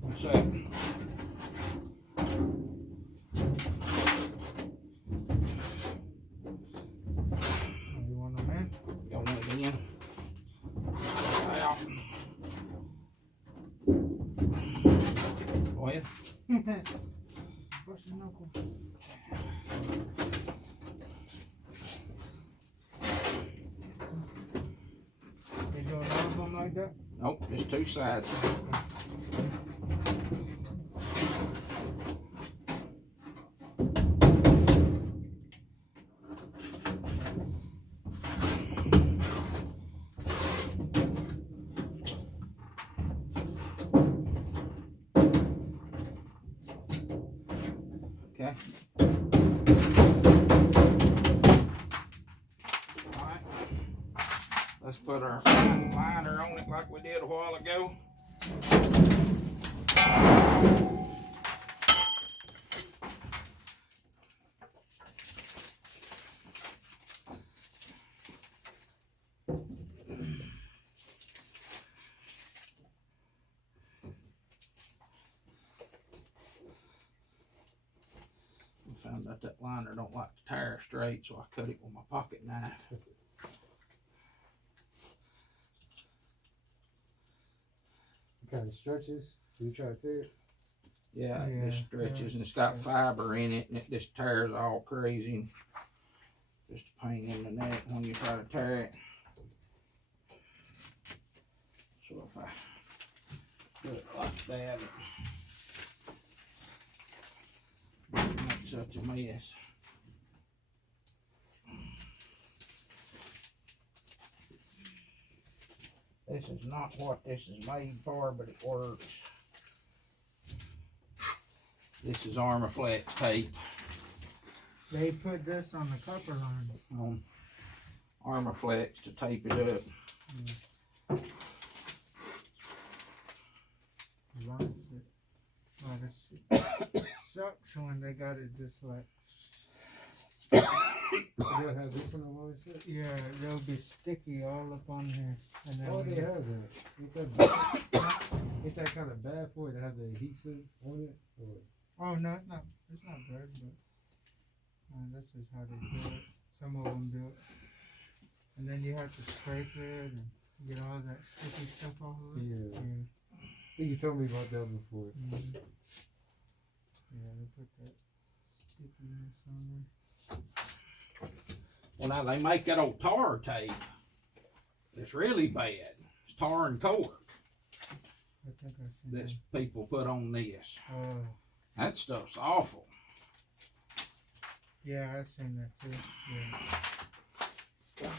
What's that? You want them in? Y'all want it in? Out. Go ahead. Where's the knuckle? You doing all of them like that? Nope, there's two sides. Okay. Alright. Let's put our liner on it like we did a while ago. Found out that liner don't like to tear straight, so I cut it with my pocket knife. It kind of stretches. You try to tear it. Yeah, it Yeah, just stretches yeah, and it's got fiber in it and it just tears all crazy. Just a pain in the neck when you try to tear it. So if I do it like that, it doesn't make such a mess. This is not what this is made for, but it works. This is Armaflex tape. They put this on the copper lines. On Armaflex to tape it up. Lines it. Oh, this sucks when they got it just like. They'll have this one I've always said. Yeah, they'll be sticky all up on here. And then Oh, when they you- have that. Ain't that kind of bad for it to have the adhesive on it? Or? Oh no, it's not. It's not good, but this is how they do it. Some of them do it, and then you have to scrape it and get all that sticky stuff off of it. Yeah. I think you told me about that before. Mhm. Yeah, they put that stickiness on there. Well, now they make that old tar tape. It's really bad. It's tar and cork I think I seen that people put on this. that. Oh, That stuff's awful. yeah, I've seen that too. Yeah.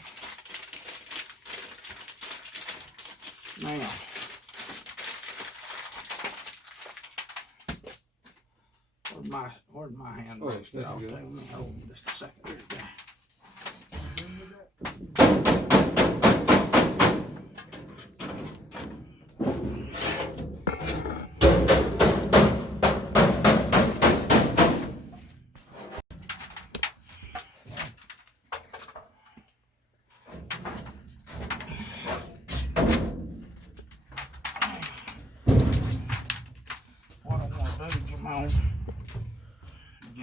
Now, where'd my hand brakes get off? that's Let me hold them just a second. There you go.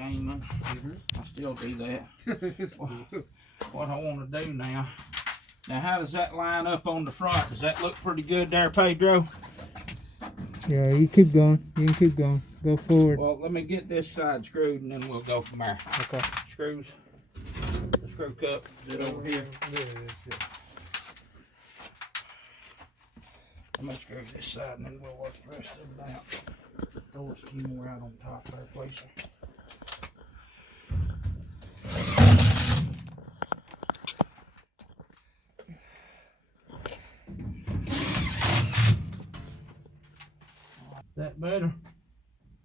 England. I still do that. What I want to do now. Now, how does that line up on the front? Does that look pretty good there, Pedro? Yeah, you keep going. You can keep going. Go forward. Well, let me get this side screwed and then we'll go from there. Okay. Screws. The screw cup is it over here. I'm gonna screw this side and then we'll work the rest of it out. Throw a few more out on top there, please. That better?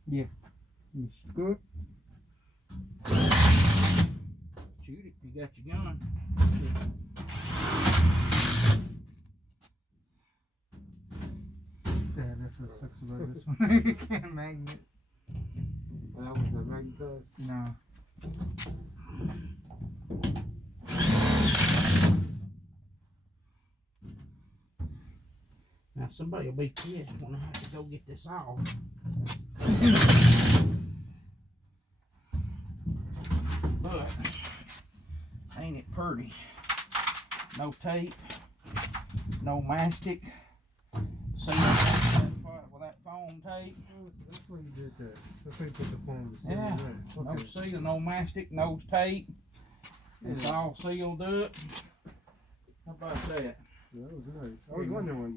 Yeah. You screw it. Shoot it, you got your gun. Yeah, that's what sucks about this one. You can't magnet. That was the magnetized? No. Now somebody will be pissed when I have to go get this off. But ain't it pretty? No tape, no mastic. See with that foam tape. Oh, that's why you did that. That's why you put the foam to seal Yeah, it in. no Okay. seal, no mastic, no tape. It's all sealed up. How about that? Yeah, that was nice. I was wondering why you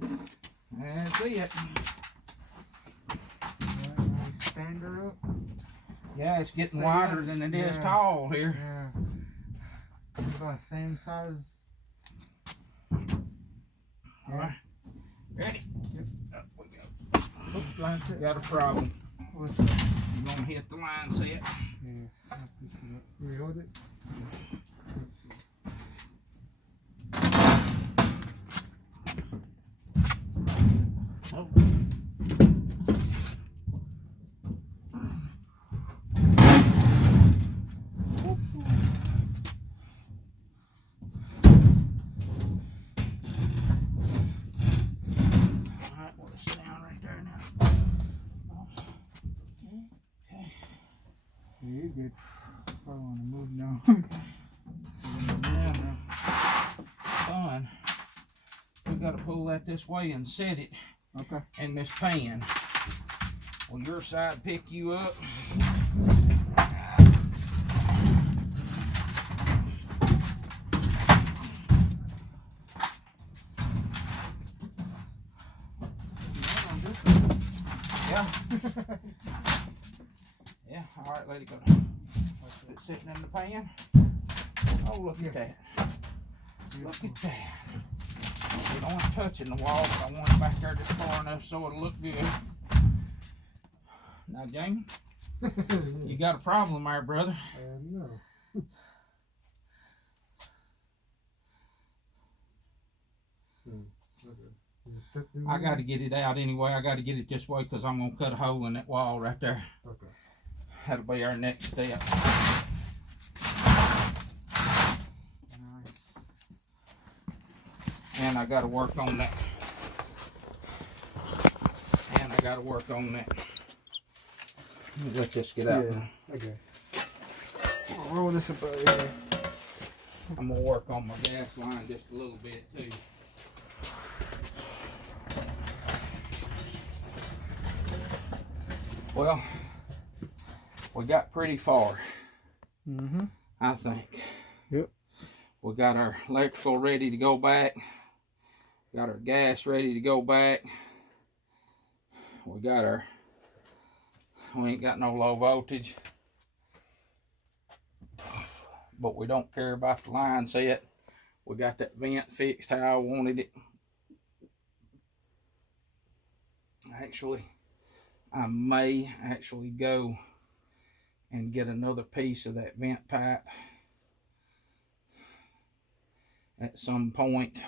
were doing that. That's it. Stand her up. Yeah, it's getting So, wider than it is yeah. tall here. Yeah. It's about the same size. All right, ready? Yep. Up we go. Oops, line set. Got a problem. What's that? You're gonna hit the line set. Yeah. I'll push it up. Can we hold it? Oh. Alright, we'll sit down right there now. Okay. Yeah, you're good. Probably want to move now. Now, son, we gotta pull that this way and set it Okay. in this pan. Will your side pick you up? Yeah. Yeah, alright, let it go. It's sitting in the pan. Oh, look at that. Look at that. We don't want it touching the wall, but I want it back there just far enough so it'll look good. Now, Jamie, you got a problem there, brother. No. Okay. I got to get it out anyway. I got to get it this way because I'm going to cut a hole in that wall right there. Okay. That'll be our next step. Nice. And I got to work on that. And I got to work on that. Let me let this get out. Yeah. Okay. I'll roll this up right here. I'm going to work on my gas line just a little bit too. Well, we got pretty far, Mm-hmm. I think. Yep. We got our electrical ready to go back. Got our gas ready to go back. We ain't got no low voltage. But we don't care about the line set. We got that vent fixed how I wanted it. Actually, I may actually go and get another piece of that vent pipe at some point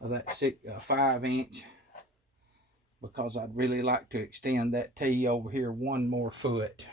of that 5-inch, because I'd really like to extend that T over here one more foot.